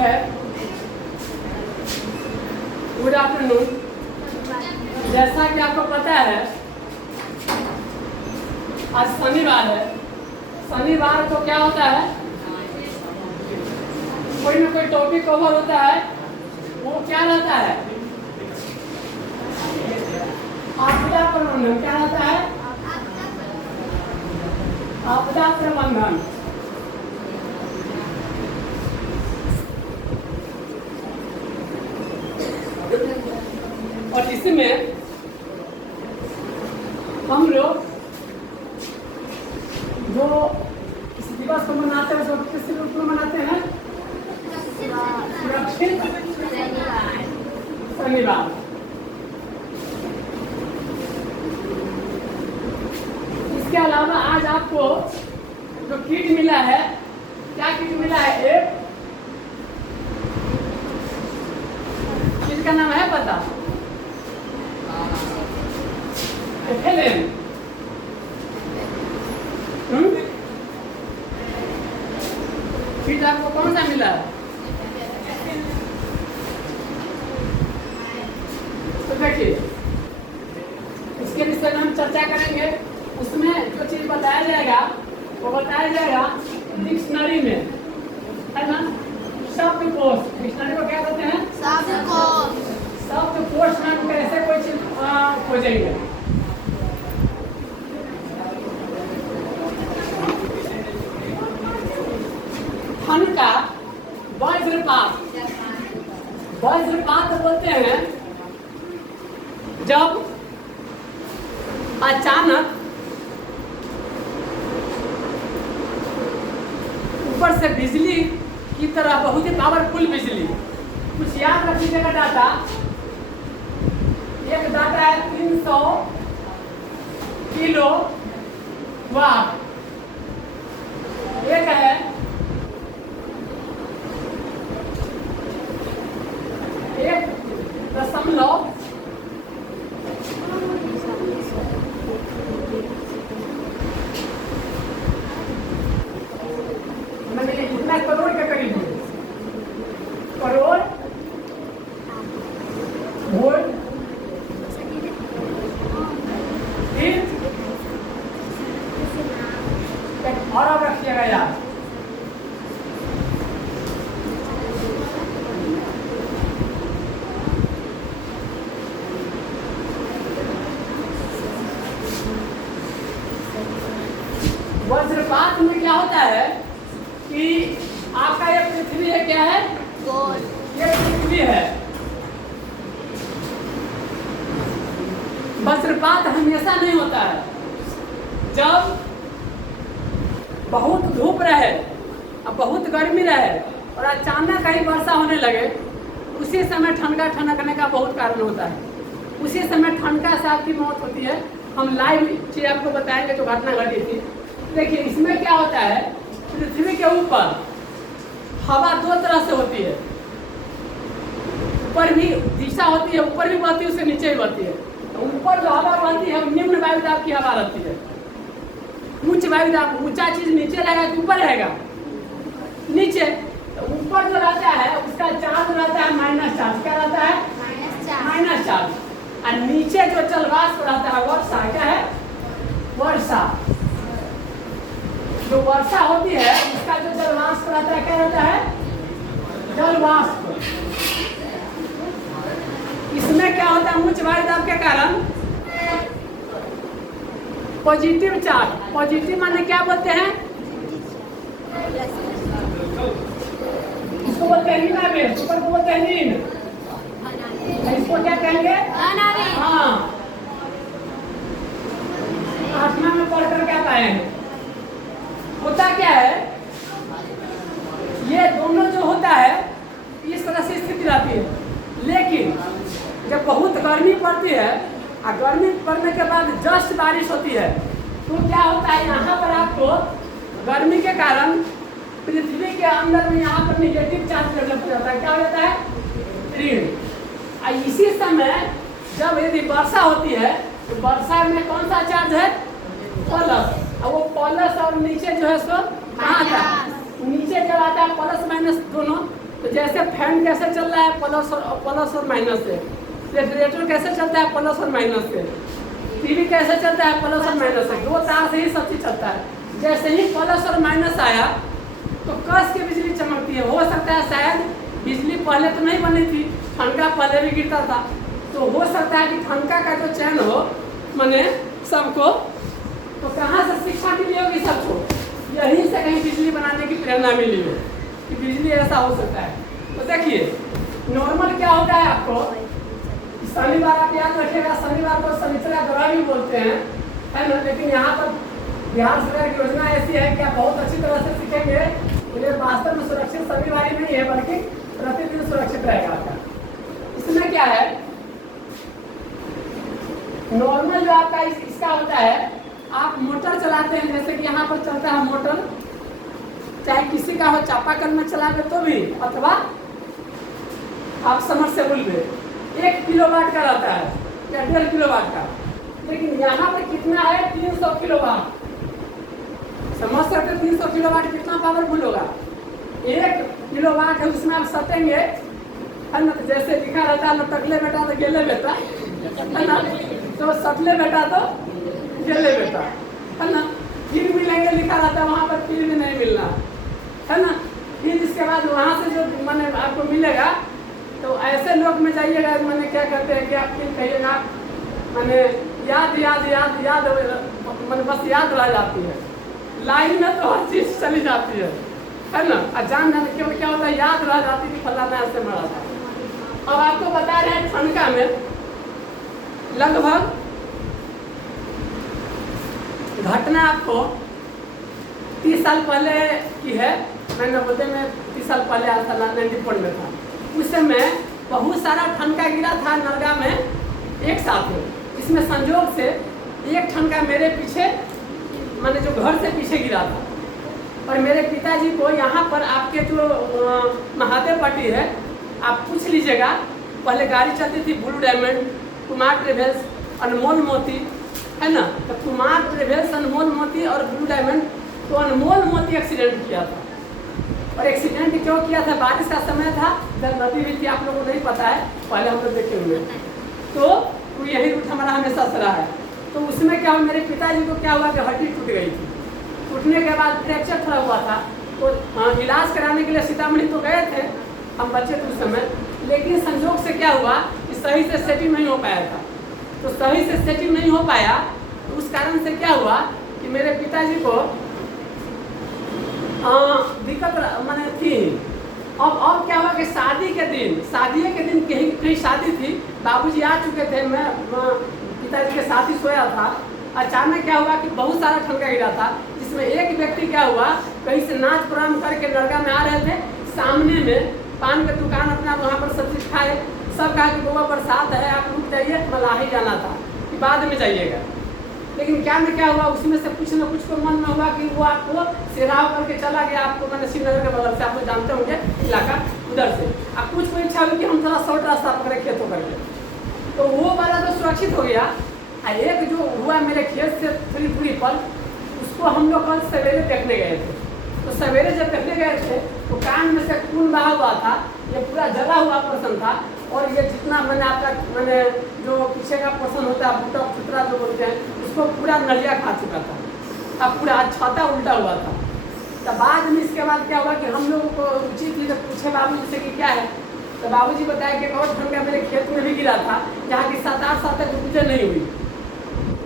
है। Good afternoon. जैसा कि आपको पता है आज शनिवार है। शनिवार को क्या होता है, कोई ना कोई टॉपिक कवर होता है। वो क्या रहता है, आपदा प्रबंधन। क्या रहता है, आपदा प्रबंधन। और इसमें हम लोग जो इस दिवस को मनाते हैं, जो किस रूप में मनाते हैं, सुरक्षित शनिवार। इसके अलावा आज आपको जो किट मिला है, क्या किट मिला है, एक किट का नाम है पता, FLN। किट आपको कौन सा मिला है, तो देखिए इसके विषय में हम चर्चा करेंगे। उसमें जो चीज बताया जाएगा वो बताया जाएगा डिक्शनरी में, है ना। शब्दकोश, डिक्शनरी को क्या कहते हैं, शब्दकोश। शब्दकोश में हम कैसे कोई चीज खोजेंगे। ठनका, वज्रपात। वज्रपात बोलते हैं जब अचानक ऊपर से बिजली की तरह, बहुत ही पावरफुल बिजली। कुछ याद रखिएगा डाटा। एक डाटा है 300 किलो वाट, एक है 1.0 इतना करोड़ के करीब, करोड़ वोल्ट। और अब रखिएगा यार, वज्रपात में क्या होता है कि आपका ये पृथ्वी है, क्या है, गोल। ये पृथ्वी है। वज्रपात हमेशा नहीं होता है। जब बहुत धूप रहे, अब बहुत गर्मी रहे और अचानक कहीं वर्षा होने लगे, उसी समय ठनका ठनकने का बहुत कारण होता है। उसी समय ठनका से आपकी मौत होती है। हम लाइव चीज आपको बताएंगे जो घटना घटी थी। देखिए इसमें क्या होता है, पृथ्वी के ऊपर हवा दो तरह से होती है। ऊपर भी दिशा होती है, ऊपर भी बहती है, उससे नीचे भी बहती है। ऊपर जो हवा बहती है निम्न वायुदाब की हवा रहती है। उच्च वायुदाब, ऊंचा चीज नीचे रहेगा कि ऊपर रहेगा, नीचे। तो ऊपर जो रहता है उसका चार्ज रहता है माइनस चार्ज। क्या रहता है, माइनस चार्ज। और नीचे जो जलवाष्प रहता है वर्षा, क्या है, वर्षा। जो वर्षा होती है उसका जो जलवाष्प रहता है, क्या रहता है, जलवाष्प। इसमें क्या होता है, उच्च वायुदाब के कारण पॉजिटिव चार्ज। पॉजिटिव माने क्या बोलते हैं, इसको बोलते हैं ऋणावेश, ऊपर को बोलते हैं ऋण। इसको क्या कहेंगे, हाँ। 8वां में पढ़कर क्या पाए हैं, होता क्या है, ये दोनों जो होता है इस तरह से स्थिति रहती है। लेकिन जब बहुत गर्मी पड़ती है और गर्मी पड़ने के बाद जस्ट बारिश होती है, तो क्या होता है, यहाँ पर आपको गर्मी के कारण पृथ्वी के अंदर में यहाँ पर निगेटिव चार्ज डेवलप हो जाता है। क्या हो जाता है, ऋण। इसी समय जब यदि वर्षा होती है तो वर्षा में कौन सा चार्ज है, प्लस। और वो प्लस और नीचे जो है सो कहाँ आता है, नीचे जब आता है प्लस माइनस दोनों, तो जैसे फैन कैसे चल रहा है प्लस और माइनस से, रेफ्रिजरेटर कैसे चलता है प्लस और माइनस से, टीवी कैसे चलता है प्लस और माइनस से, दो तार से ही सब चीज चलता है। जैसे ही प्लस और माइनस आया तो कस के बिजली चमकती है। हो सकता है शायद बिजली पहले तो नहीं बनी थी, ठनका पहले भी गिरता था, तो हो सकता है कि ठनका का जो चैन हो मैंने सबको, तो कहाँ से शिक्षा मिली होगी सबको, यहीं से कहीं बिजली बनाने की प्रेरणा मिली हो कि बिजली ऐसा हो सकता है। तो देखिए नॉर्मल क्या होता है आपको, शनिवार आप याद रखिएगा, शनिवार को शनिचरा ग्रह भी बोलते हैं, है ना। लेकिन यहाँ पर बिहार सरकार की योजना ऐसी है कि आप बहुत अच्छी तरह से सीखेंगे, मुझे वास्तव में सुरक्षित शनिवार नहीं है बल्कि प्रतिदिन सुरक्षित रहेगा आपका। इसमें क्या है, नॉर्मल जो आपका इसका होता है, आप मोटर चलाते हैं, जैसे कि यहाँ पर चलता है मोटर, चाहे किसी का हो चापाकल में चलावे तो भी, अथवा आप समरसेबुल में 1 किलोवाट का रहता है या 1.5 किलोवाट का। लेकिन यहाँ पर कितना है, 300 किलोवाट। समझ सकते 300 किलोवाट कितना पावरफुल होगा। 1 किलोवाट है, उसमें आप सटेंगे, है ना। जैसे लिखा रहता है, टकले बेटा तो गेले बेटा, है ना, तो सटले बेटा तो गेले बेटा, है ना। फिर मिलेंगे लिखा रहता है वहाँ पर, फिर भी नहीं मिलना, है ना। फिर इसके बाद वहाँ से जो मैंने आपको मिलेगा, तो ऐसे लोग में जाइएगा, मैंने क्या कहते हैं कि आप फिर कहिएगा मैंने याद याद याद याद मैंने बस याद रह जाती है, लाइन में तो हर चीज चली जाती है ना। और जान जाने क्यों क्या होता है, याद रह जाती है कि फलाना ऐसे मरा था। अब आपको बता रहे हैं ठनका में लगभग घटना आपको 30 साल पहले की है। मैं नवोदय में 30 साल पहले आया था, 94 में था। उस समय बहुत सारा ठनका गिरा था नरगा में एक साथ में। इसमें संयोग से एक ठनका मेरे पीछे, मैंने जो घर से पीछे गिरा था, और मेरे पिताजी को यहाँ पर आपके जो महादेव पट्टी है, आप पूछ लीजिएगा, पहले गाड़ी चलती थी ब्लू डायमंड, कुमार ट्रेवल्स, अनमोल मोती, है ना। तो कुमार ट्रेवल्स, अनमोल मोती और ब्लू डायमंड, तो अनमोल मोती एक्सीडेंट किया था। और एक्सीडेंट क्यों किया था, बारिश का समय था, जब नदी भी थी, आप लोगों को नहीं पता है, पहले हम लोग देखे हुए, तो यही रूट हमारा हमेशा से रहा है। तो उसमें क्या हुआ, मेरे पिताजी को क्या हुआ कि हड्डी टूट गई थी। टूटने के बाद फ्रैक्चर थोड़ा हुआ था, तो इलाज कराने के लिए सीतामढ़ी तो गए थे, हम बच्चे थे उस समय। लेकिन संयोग से क्या हुआ कि सही से सेटिंग नहीं हो पाया था। तो सही से सेटिंग नहीं हो पाया, तो उस कारण से क्या हुआ कि मेरे पिताजी को दिक्कत मैंने थी। अब क्या हुआ कि शादी के दिन कहीं शादी थी, बाबूजी आ चुके थे, मैं पिताजी के साथ ही सोया था। अचानक क्या हुआ कि बहुत सारा ठनका गिरा था, जिसमें एक व्यक्ति क्या हुआ, कहीं से नाच प्रोग्राम करके नरगा में आ रहे थे, सामने में पान का दुकान अपना, वहाँ पर सब चीज खाए, सब कहा कि गोवा बरसात है, आप रुक जाइए, मलाही जाना था कि बाद में जाइएगा। लेकिन क्या न क्या हुआ, उसमें से कुछ न कुछ तो मन में हुआ कि वो आपको सिराव करके चला गया। आपको मैंने श्रीनगर के बगल से, आप लोग जानते होंगे इलाका, उधर से आप कुछ को इच्छा हुई कि हम थोड़ा शॉर्ट रास्ता पकड़े खेतों करके, तो वो वाला तो सुरक्षित हो गया। एक जो हुआ मेरे खेत से थोड़ी दूरी पर, उसको हम लोग कल सवेरे देखने गए थे। तो सवेरे जब देखने गए थे तो कान में से खून बहा हुआ था, ये पूरा जला हुआ पोर्सन था, और ये जितना मैंने जो पीछे का पोर्सन होता है, बूटा फुतरा जो बोलते हैं, उसको पूरा नलिया खा चुका था, अब पूरा छाता उल्टा हुआ था। तो बाद में इसके बाद क्या हुआ कि हम लोगों को रुचि थी, जब पूछे बाबूजी से कि क्या है, तो बाबूजी बताया कि और ठनका मेरे खेत में भी गिरा था, जहाँ की 7-8 साल तक पूजा नहीं हुई,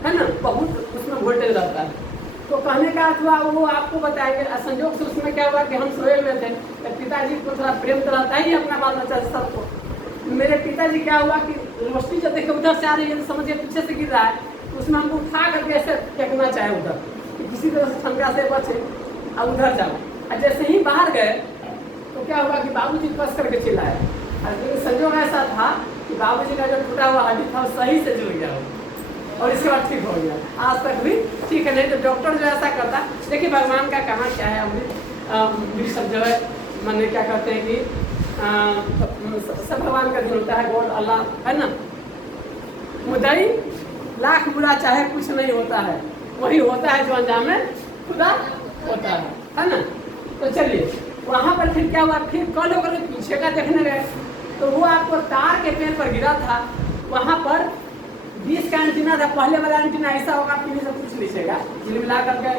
है ना, बहुत उसमें वोल्टेज रहता है। तो कहने का अर्थ हुआ वो आपको बताएंगे। संयोग से उसमें क्या हुआ कि हम सोए हुए थे, तो पिताजी को थोड़ा प्रेम तो रहता ही अपना बाल बच्चा सबको। मेरे पिताजी क्या हुआ कि रोशनी जब देखे उधर से आ रही है, तो समझिए पीछे से गिर रहा है, तो उसमें हमको उठा करके ऐसे फेंकना चाहे उधर, कि किसी तरह से ठनका से बचे और उधर जाओ। और जैसे ही बाहर गए तो क्या हुआ कि बाबूजी कस करके चिल्लाए। लेकिन संयोग ऐसा था कि बाबूजी का जो टूटा हुआ हड्डी था सही से जुड़ गया, और इसके बाद ठीक हो गया। आज तक भी ठीक है, नहीं तो डॉक्टर जो ऐसा करता। देखिए भगवान का कहाँ क्या है, अमृत सब जो है मैंने क्या कहते हैं कि सब भगवान का दिन होता है, गॉड अल्लाह, है ना। मुद्दई लाख बुरा चाहे कुछ नहीं होता है, वही होता है जो अंजाम में खुदा होता है ना। तो चलिए वहाँ पर फिर क्या हुआ, फिर कल होकर पीछे का देखने गए तो वो आपको तार के पेड़ पर गिरा था। वहाँ पर 20 का एंटीना था। पहले वाला एंटीना ऐसा होगा, टीवी से कुछ नीचेगा झिलमिला करके,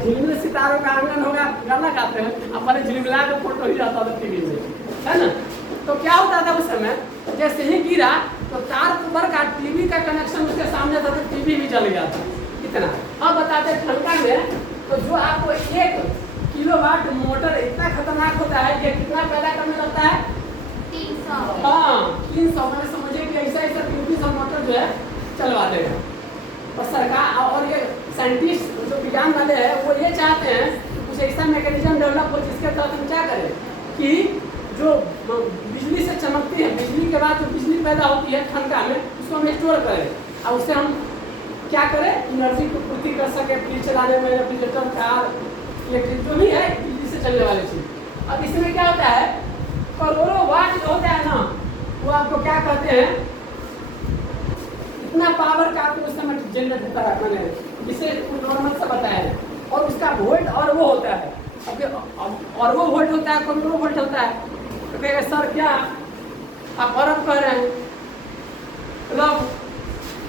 झिलमिल सितारों का आंगन होगा, गाना गाते हैं, अब पहले झिलमिला कर फोटो ही जाता था टीवी में, है ना। तो क्या होता था उस समय, जैसे ही गिरा तो तार ऊपर का टीवी का कनेक्शन उसके सामने था, तो टीवी भी जल गया था। इतना। अब बताते हैं ठंडा में तो जो आपको 1 किलोवाट मोटर इतना खतरनाक होता है कि कितना पैदा करने लगता है, 300। हाँ 300। मैंने समझे कि ऐसा 300 मोटर जो है चलवा देगा। और सरकार और ये साइंटिस्ट जो विज्ञान वाले हैं वो ये चाहते हैं कि कुछ ऐसा मैकेनिज्म डेवलप हो जिसके तहत हम क्या करें कि जो बिजली से चमकती है, बिजली के बाद जो बिजली पैदा होती है ठंडा में, उसको हम स्टोर करें और उससे हम क्या करें, एनर्जी को पूर्ति कर सके, फ्रिज चलाने में, रेफ्रिजरेटर, कार, इलेक्ट्रिक जो भी है बिजली से चलने वाली चीज। अब इसमें क्या होता है, करोड़ों वाट जो होता है ना, वो आपको क्या कहते हैं, इतना पावर का आपको उस समय जनरेट होता है, मैंने जिसे नॉर्मल से बताया है। और उसका वोल्ट और वो होता है, और वो वोल्ट होता है, करोड़ों वोल्ट होता है। तो कहेगा सर क्या आप अरब कह रहे हैं,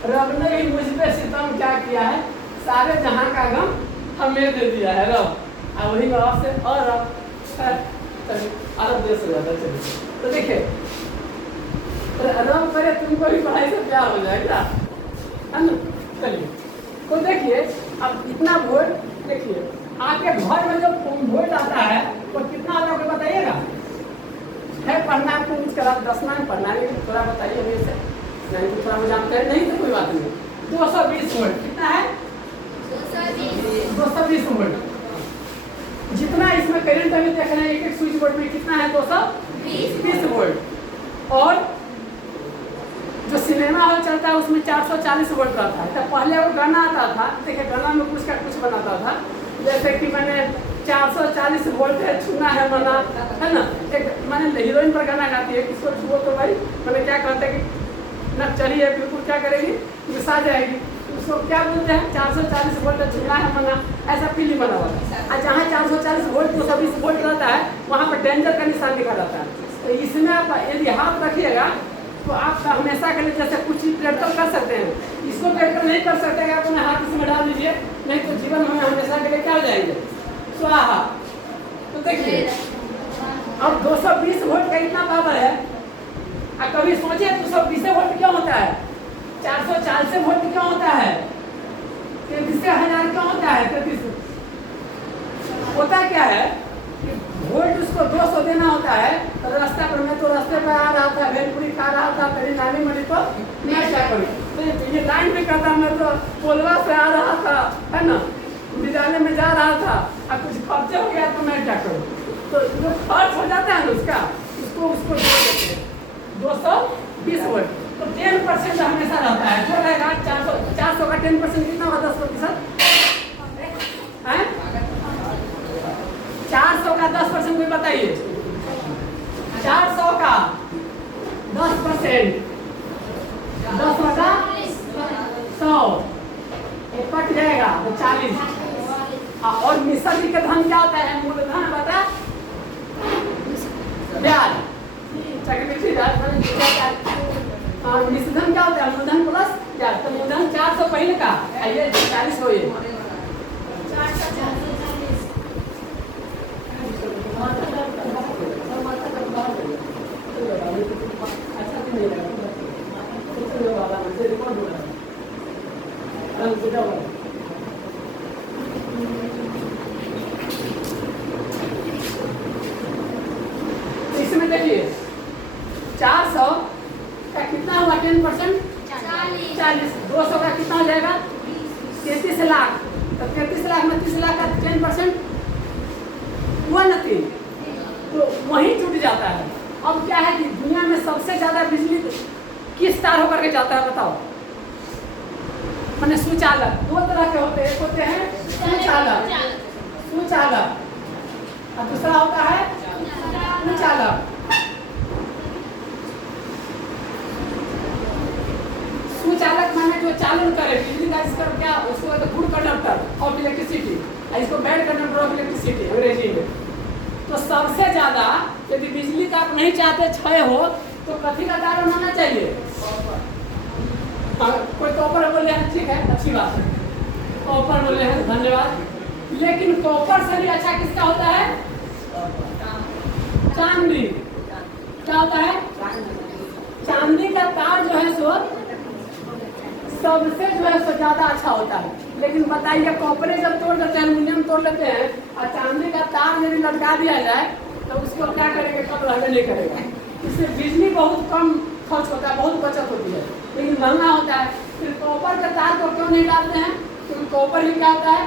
रब ने भी मुझ पे सितम क्या किया है, सारे जहां का गम हमें दे दिया है रब। और वही बात से अरब अरब देश हो जाता है। चलिए तो देखिए, रब करे तुमको भी पढ़ाई से प्यार हो जाएगा, है ना। चलिए तो देखिए, अब इतना वोल्ट देखिए आपके घर में जो वोल्ट आता है वो कितना आता है बताइएगा। है पढ़ना है तो कुछ करा 10 में पढ़ना है, लेकिन थोड़ा बताइए अभी से, नहीं तो थोड़ा मुझे जानते हैं, नहीं तो कोई बात नहीं। 220 वोल्ट कितना है, 220 वोल्ट। जितना इसमें करंट अभी देख रहे हैं एक स्विच बोर्ड में कितना है, 220 वोल्ट। और जो सिनेमा हॉल चलता है उसमें 440 वोल्ट रहता है। तो पहले वो गाना आता था, देखिए गाना में कुछ का कुछ बनाता था, जैसे कि मैंने 440 वोल्ट है छूना है मना, है ना। एक मैंने हीरोइन पर गाना गाती है, किसको छुओ तो भाई मैंने क्या कहते हैं कि न चढ़ी है बिल्कुल क्या करेगी, घुसा जाएगी। उसको क्या बोलते हैं, 440 वोल्ट छूना है मना, ऐसा फिल्म बना हुआ है। और जहाँ 440 वोल्ट 220 वोल्ट रहता है वहाँ पर डेंजर का निशान दिखा जाता है। तो इसमें आप यदि हाथ रखिएगा तो आप हमेशा के लिए जैसे कुछ प्रैक्टिकल कर सकते हैं, इसको प्रैक्टिकल नहीं कर सकते, आप अपने हाथ इसमें डाल दीजिए, नहीं तो जीवन में हमेशा के लिए क्या हो जाएंगे, स्वाहा। तो देखिए अब 220 वोल्ट का इतना पावर है। अब कभी सोचे 220 वोल्ट क्यों होता है, 440 वोल्ट क्यों होता है, 33,000 क्यों होता है, 33 होता क्या है कि वोल्ट उसको 200 देना होता है। तो रास्ता पर मैं तो रास्ते पर आ रहा था, भेलपुरी खा रहा था, मेरी नानी मरी तो मैं क्या करूँ, तो ये लाइन भी करता, मैं तो कोलवा से आ रहा था, है ना, विद्यालय में जा रहा था, अब कुछ खर्चे हो गया तो मैं क्या करूँ। तो जो खर्च हो जाता है ना उसका, उसको जोड़ देते हैं 220 वोल्ट। तो 10% हमेशा रहता है, जो रहेगा 400 का 10% कितना होगा, 10%, 400 का 10% कोई बताइए, 400 का 10%, 10 बटा 100 कट जाएगा तो 40। और मिश्र जी का धन क्या होता है, मूलधन बता ब्याज, चक्रवृद्धि ब्याज। और मिश्रधन क्या होता है, मूलधन प्लस ब्याज। तो मूलधन 400 पहले का, ये 40 हो, ये 400। इसमें देखिए 400 का कितना हुआ, 10%, 40। 200 का कितना हो जाएगा, 33 लाख। तो 33 लाख में 30 लाख का 10% हुआ ना 3, तो वहीं टूट जाता है। अब क्या है कि दुनिया में सबसे ज्यादा बिजली किस तार होकर के जाता है बताओ, मैंने सुचालक। 2 तरह के होते हैं, एक होते हैं सुचालक और दूसरा होता है कुचालक। सुचालक माने जो चालन करे बिजली का, इसका क्या उसको गुड कंडक्टर ऑफ इलेक्ट्रिसिटी, इसको बैड कंडक्टर ऑफ इलेक्ट्रिसिटी अंग्रेजी में। तो सबसे ज्यादा यदि बिजली का आप नहीं चाहते क्षय हो तो कथी का तार बनाना चाहिए? कोई कॉपर बोले हैं, ठीक है, अच्छी बात है, कॉपर बोले हैं, धन्यवाद। लेकिन कॉपर से भी अच्छा किसका होता है? चांदी। क्या होता है? चांदी का तार जो है सो सबसे जो है सो ज्यादा अच्छा होता है। लेकिन बताइए कॉपरे जब तोड़ देते हैं, एल्यूमिनियम तोड़ लेते हैं और चांदी का तार यदि लटका दिया जाए तो उसको क्या करेंगे? कब रहने नहीं करेगा। इससे बिजली बहुत कम खर्च होता है, बहुत बचत होती है, लेकिन महंगा होता है। फिर कॉपर के तार को क्यों नहीं डालते हैं? क्योंकि कॉपर ही क्या होता है?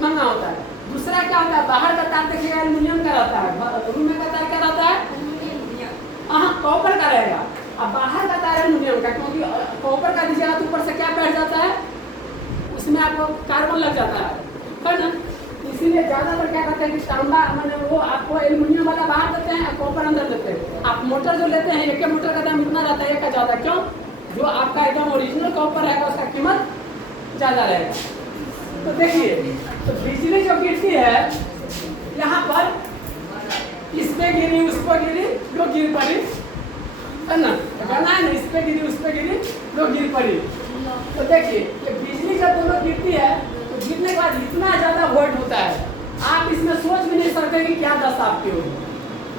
महंगा होता है। दूसरा क्या होता है? बाहर का तार देखिएगा एल्यूमिनियम का रहता है, रूम में का तार क्या रहता है? हाँ, कॉपर का रहेगा। अब बाहर का तार एल्यूमिनियम का, क्योंकि कॉपर का दीजिएगा तो ऊपर से क्या बैठ जाता है? उसमें आपको कार्बन लग जाता है ना। इसीलिए ज्यादातर क्या करते हैं कि तांबा मैंने वो आपको एल्यूमिनियम वाला बाहर देते हैं, कॉपर अंदर देते हैं। आप मोटर जो लेते हैं, एक मोटर का दाम इतना रहता है, एक का ज्यादा। क्यों? जो आपका एकदम ओरिजिनल कॉपर रहेगा उसका कीमत ज्यादा रहेगा। तो देखिए, तो बिजली जो गिरती है यहाँ पर, इस पे गिरी, उस पर गिरी, जो गिर पड़ी, है ना, कहना है ना, इस पे गिरी, उस पे गिरी, जो गिर पड़ी। तो देखिए, ये बिजली जब दोनों गिरती है तो गिरने के बाद इतना ज्यादा वोल्ट होता है, आप इसमें सोच भी नहीं सकते कि क्या दशा आपकी होगी,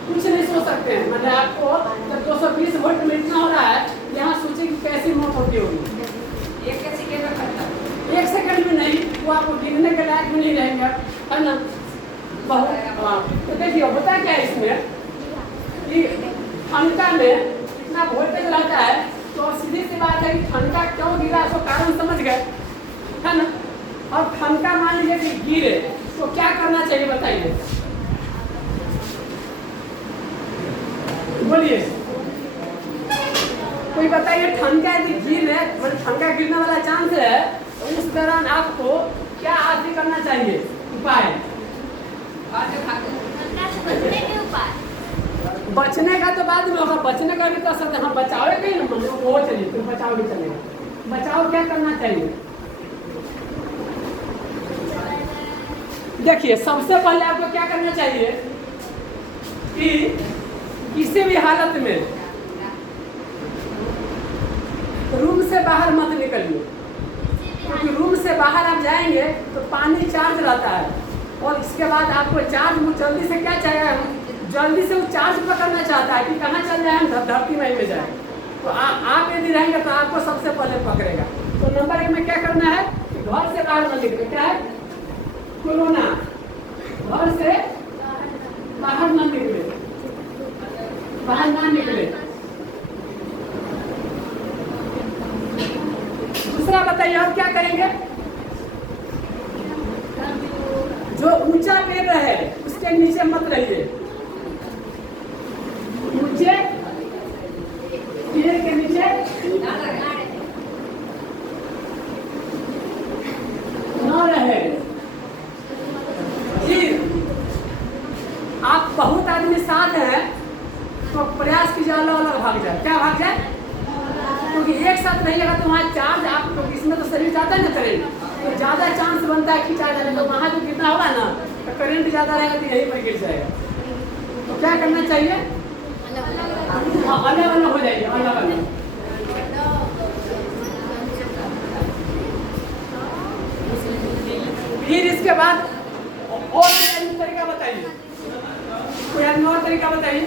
कुछ नहीं सोच सकते हैं। मतलब आपको जब 220 वोल्ट में इतना हो रहा है, यहाँ सोचिए कि कैसी मौत होती होगी। एक सेकंड में नहीं, वो आपको गिरने के लायक भी नहीं रहेंगे, है ना, बहुत। हाँ, तो देखिए होता क्या है इसमें कि ठनका में इतना वोल्टेज रहता है, तो सीधी सी बात है कि ठनका क्यों गिरा, तो कारण समझ गए, है ना। और ठनका मान लीजिए कि गिरे तो क्या करना चाहिए बताइए, बोलिए कोई बताइए। ठनका यदि गिरे, मतलब ठनका गिरने वाला चांस है, तो उस दौरान आपको क्या आदि करना चाहिए? उपाय बचने का तो बाद में होगा, बचने का भी कर सकते हैं। हाँ, बचाओ कहीं ना, वो चलिए, फिर बचाओ भी चलेगा। बचाओ क्या करना चाहिए? देखिए, सबसे पहले आपको क्या करना चाहिए कि किसी भी हालत में रूम से बाहर मत निकलिए, क्योंकि रूम से बाहर आप जाएंगे तो पानी चार्ज रहता है, और इसके बाद आपको चार्ज जल्दी से क्या चाहिए? जल्दी से वो चार्ज पकड़ना चाहता है कि कहाँ चल जाए, हम धरती में जाए। तो आप यदि रहेंगे तो आपको सबसे पहले पकड़ेगा। तो नंबर 1 में क्या करना है कि घर से बाहर न निकले। क्या है? कोरोना, घर से बाहर न निकले, बाहर ना निकले। दूसरा बताइए और क्या करेंगे? जो ऊंचा पेड़ रहे उसके नीचे मत रहिए, ऊंचे पेड़ के नीचे न रहे। आप बहुत आदमी साथ हैं तो प्रयास कीजिए अलग अलग भाग जाए। क्या भाग जाए? क्योंकि एक साथ रहिएगा तो वहाँ चार्ज आप, क्योंकि इसमें तो शरीर जाता है ना करेंट, तो ज़्यादा चांस बनता है खिंचा जाने। तो वहाँ जो गिरना होगा ना, तो करंट ज़्यादा रहेगा तो यहीं पर गिर जाएगा। तो क्या करना चाहिए? अलग अलग हो जाइए, अलग अलग। फिर इसके बाद और तरीका बताइए, कोई आदमी और तरीका बताइए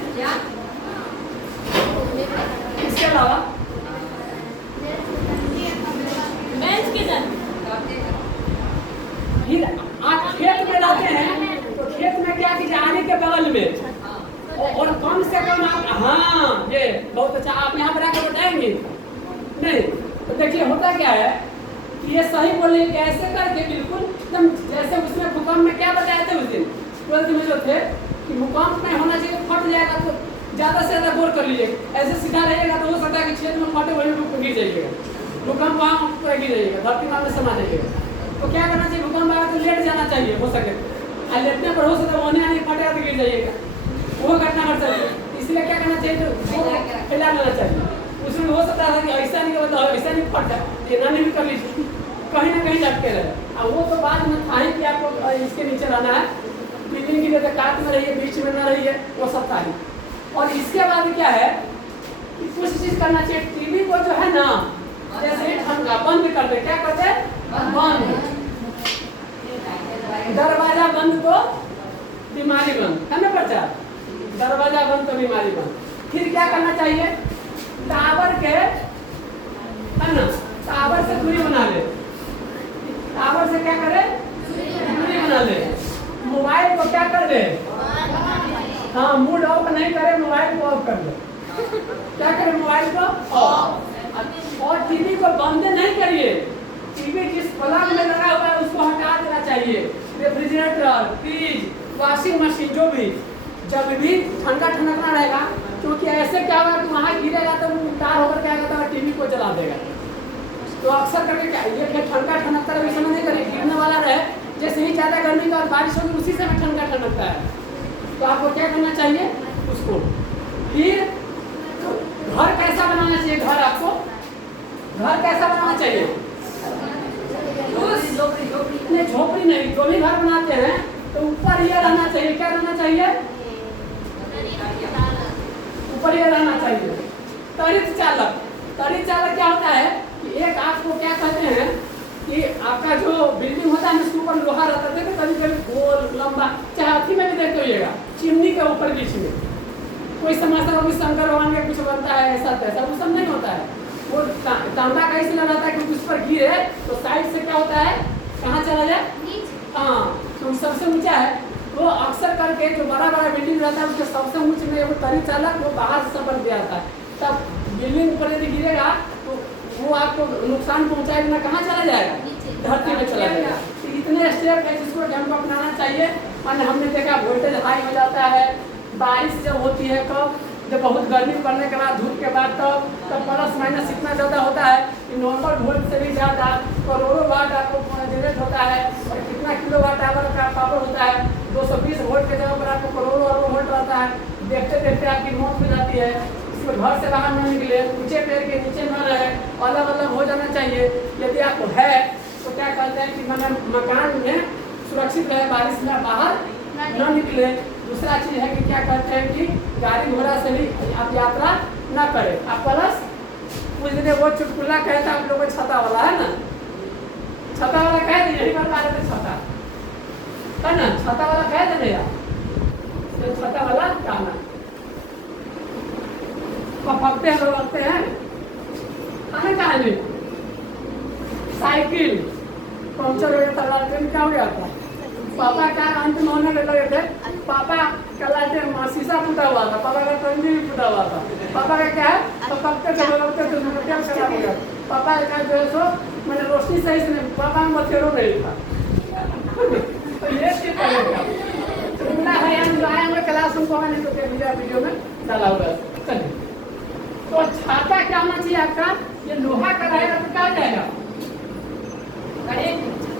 इसके अलावा। फिर आप खेत में रहते हैं तो खेत में क्या कीजिए, आने के बगल में और कम से कम आप, हाँ ये बहुत अच्छा, आप यहाँ पर आकर बताएंगे नहीं। तो देखिए होता क्या है कि ये सही बोले कि ऐसे करके बिल्कुल एकदम जैसे उसने भूकंप में क्या बताया था उस दिन 12th में जो थे कि भूकंप में होना चाहिए, फट जाएगा तो ज़्यादा से ज़्यादा गौर कर लीजिए। ऐसे सीधा रहेगा तो हो सकता है कि क्षेत्र में फटे वही रूप गिर जाइएगा, भूकंप वहाँ पूरा गिर जाइएगा, धरती माँ में समा जाइएगा। तो क्या करना चाहिए? भूकंप आएगा तो लेट जाना चाहिए हो सके, और लेटने पर हो सकता है होने नहीं फटेगा तो गिर जाइएगा, वो घटना घट सकती है। इसलिए क्या करना चाहिए? तो फैला लेना चाहिए। उसमें हो सकता है कि ऐसा नहीं होता, ऐसा नहीं फटा, ये ना भी कर लीजिए, कहीं ना कहीं लटके रहे। अब वो तो बाद में था ही कि आपको इसके नीचे रहना है, बिल्डिंग की जगह काट में रही है, बीच में ना रही है, वो सब सारी। और इसके बाद क्या है कि कुछ चीज करना चाहिए, टीवी को जो है ना जैसे ही ठंडा बंद कर दे, क्या कर दे, बंद। दरवाजा बंद तो बीमारी बंद है ना बच्चा, दरवाजा बंद तो बीमारी बंद। फिर क्या करना चाहिए, टावर के है ना, टावर से दूरी बना ले, टावर से क्या करे, दूरी बना ले। मोबाइल को क्या कर ले, हाँ मूड ऑफ नहीं करे, मोबाइल को ऑफ कर ले। क्या करे, मोबाइल को ऑफ। और टीवी को बंद नहीं करिए, टीवी जिस प्लग में लगा हुआ है उसको हटा देना चाहिए। रेफ्रिजरेटर, फ्रिज, वॉशिंग मशीन जो भी, जब भी ठंडा ठंडकना रहेगा, क्योंकि ऐसे क्या होगा कि वहाँ गिरेगा तो तार होकर क्या करता है, टीवी को जला देगा। तो अक्सर करके क्या ये फिर ठंडा ठंडकता है, समय नहीं करें, गिरने वाला रहे। जैसे ही ज़्यादा गर्मी का बारिश होगी उसी समय ठंडा ठंडकता है, तो आपको क्या करना चाहिए उसको। फिर घर कैसा बनाना चाहिए, घर आपको घर कैसा बनाना चाहिए, नहीं झोपड़ी नहीं, जो भी घर बनाते हैं तो ऊपर ये रहना चाहिए, क्या रहना चाहिए, ऊपर ये रहना चाहिए त्वरित चालक। त्वरित चालक क्या होता है कि एक आपको क्या कहते हैं कि आपका जो बिल्डिंग होता है उसके ऊपर लोहा रहता है, कभी कभी गोल लंबा, चाहे अथी में भी देखते होइएगा, चिमनी के ऊपर बीच में कोई समस्या होगी, शंकर भगवान का कुछ बनता है ऐसा तैसा, वो सब नहीं होता है। वो तांबा का इसलिए रहता है कि उस पर गिरे तो साइड से क्या होता है, कहाँ चला जाए, हाँ तो सबसे ऊंचा है। वो अक्सर करके जो बड़ा बड़ा बिल्डिंग रहता है उसके सबसे ऊंचे में वो त्वरित चालक वो बाहर से सब बन गया था, तब बिल्डिंग पर यदि गिरेगा तो वो आपको नुकसान पहुंचाएगा ना, कहाँ चला जाएगा, धरती में चला जाएगा। तो इतने स्टेप है जिसको हमको अपनाना चाहिए। माने हमने देखा वोल्टेज हाई हो जाता है, बारिश जब होती है कब, जब बहुत गर्मी पड़ने के बाद, धूप के बाद, तब प्लस माइनस इतना ज़्यादा होता है कि नॉर्मल वोल्ट से भी ज़्यादा करोड़ों वाट आपको जनरेट होता है। और कितना किलो वाट आवर का पावर होता है, 220 वोल्ट के जगह पर आपको करोड़ों अरबों वोल्ट रहता है। देखते देखते आपकी मौत हो जाती है। इसमें घर से बाहर न निकले, ऊंचे पेड़ के नीचे न रहे, अलग अलग हो जाना चाहिए। यदि आपको है तो क्या कहते हैं कि मकान में सुरक्षित रहे, बारिश में बाहर न निकले। दूसरा चीज़ है कि क्या कहते हैं कि गाड़ी घोड़ा से भी आप यात्रा न करें। आप प्लस कुछ दिन वो चुटकुला कहता आप लोगों को, छता वाला है ना, छता वाला कह दीजिए, यही बता रहे थे छता है ना, छता वाला कह दे यार, तो छता वाला कहना पकते हैं, लोग रखते हैं हमें कहानी। साइकिल पंचर हो गया था, लालटेन क्या हो गया था, पापा क्या अंत में होने लगे थे, पापा का लालटेन शीशा फूटा हुआ था, पापा का टंकी भी फूटा हुआ था। पापा का क्या है तो पकते थे खराब हो गया। पापा का जो है सो मैंने रोशनी सही से नहीं, पापा में मथेरो नहीं था। तो ये चीज करेगा है, हम आए हुए क्लास रूम को मैंने तो वीडियो में डाला हुआ है। चलिए, तो छाता क्या होना चाहिए आपका, ये लोहा का रहेगा तो क्या हो जाएगा,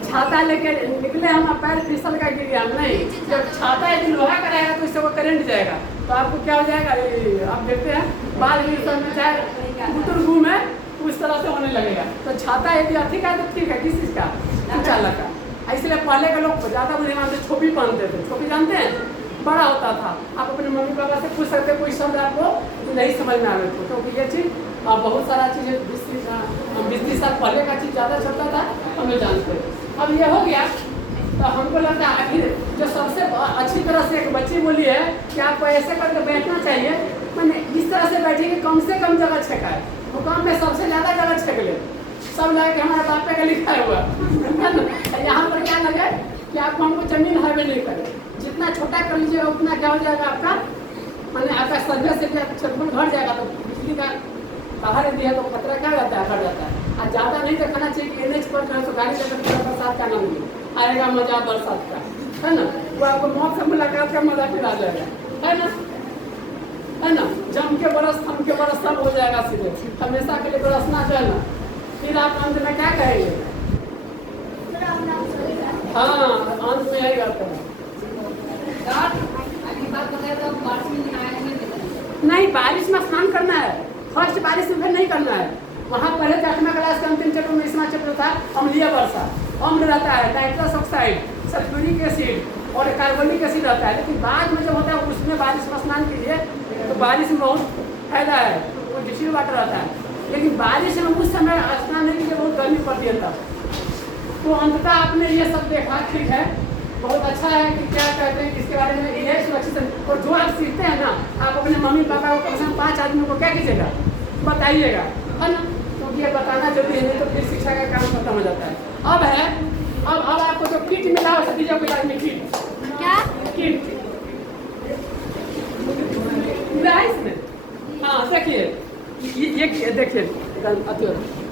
छाता लेके निकले हम, पैर फिसल का गिर गया नहीं। जब छाता यदि लोहा का रहेगा तो इससे वो करंट जाएगा, तो आपको क्या हो जाएगा, आप देखते हैं बाल भी चाहे बुजुर्गों में उस तरह से होने लगेगा। तो छाता यदि अच्छी का तो ठीक है, किस चीज़ का, चालक का। इसलिए पहले के लोग ज़्यादा बुद्धिमान थे, छोपी पहनते थे। छोपी जानते हैं, बड़ा होता था, आप अपने मम्मी पापा से पूछ सकते, कोई शब्द आपको नहीं समझ में आ रहे थे, क्योंकि ये चीज़ बहुत सारा चीज़ 20 साल पहले का चीज़ ज़्यादा चलता था, हमें जानते। अब ये हो गया, तो हमको लगता है आखिर जो सबसे अच्छी तरह से एक बच्ची बोली है कि आपको ऐसे करके बैठना चाहिए, मैंने इस तरह से बैठे कि कम से कम जगह छेकाए, भूकंप में सबसे ज़्यादा जगह छेक ले, सब लगे कि हमारे बापे का लिखा हुआ यहाँ पर क्या लगे कि आपको हमको जमीन हाईवे नहीं करे, जितना छोटा कर लीजिएगा उतना क्या हो जाएगा आपका, मैंने आपका सर्वे से छतपुर घट जाएगा, तो बिजली का बाहर दिया तो खतरा क्या रहता है, घट जाता है। और ज़्यादा नहीं देखना चाहिए कि NH पर जो है तो गाड़ी लेकर बरसात का नाम आएगा, मजा बरसात का है ना, वो आपको मौत से मुलाकात का मजा फिर आ जाएगा, है ना, जम के बरस थम के बरस सब हो जाएगा सीधे, हमेशा के लिए बरसना जो है ना। फिर आप अंत में क्या कहेंगे, हाँ अंत में यही करते हैं। नहीं, बारिश में स्नान करना है, फर्स्ट बारिश में फिर नहीं करना है। वहाँ पहले 8वां क्लास के अंतिम चैप्टर में इसमें चैप्टर था अम्लीय वर्षा। अम्ल रहता है, नाइट्रस ऑक्साइड, सल्फ्यूरिक एसिड, और कार्बनिक एसिड रहता है। लेकिन बाद में जब होता है उसमें बारिश में स्नान कीजिए तो बारिश में बहुत फायदा है, वो डिस्टिल वाटर रहता है। लेकिन बारिश में उस समय स्नान नहीं कीजिए, बहुत गर्मी पड़ती है तब। तो अंततः आपने ये सब देखा, ठीक है, बहुत अच्छा है कि क्या कहते हैं इसके बारे में, ये सुरक्षित। और जो आप सीखते हैं ना, आप अपने मम्मी पापा को कम से कम 5 आदमियों को क्या कीजिएगा, बताइएगा, है ना, क्योंकि ये बताना जरूरी है, नहीं तो फिर शिक्षा का काम खत्म हो जाता है। अब आपको जो किट मिला हो सतीजा को इलाज में किट, क्या किट मिला है इसमें। हाँ देखिए, ये देखिए,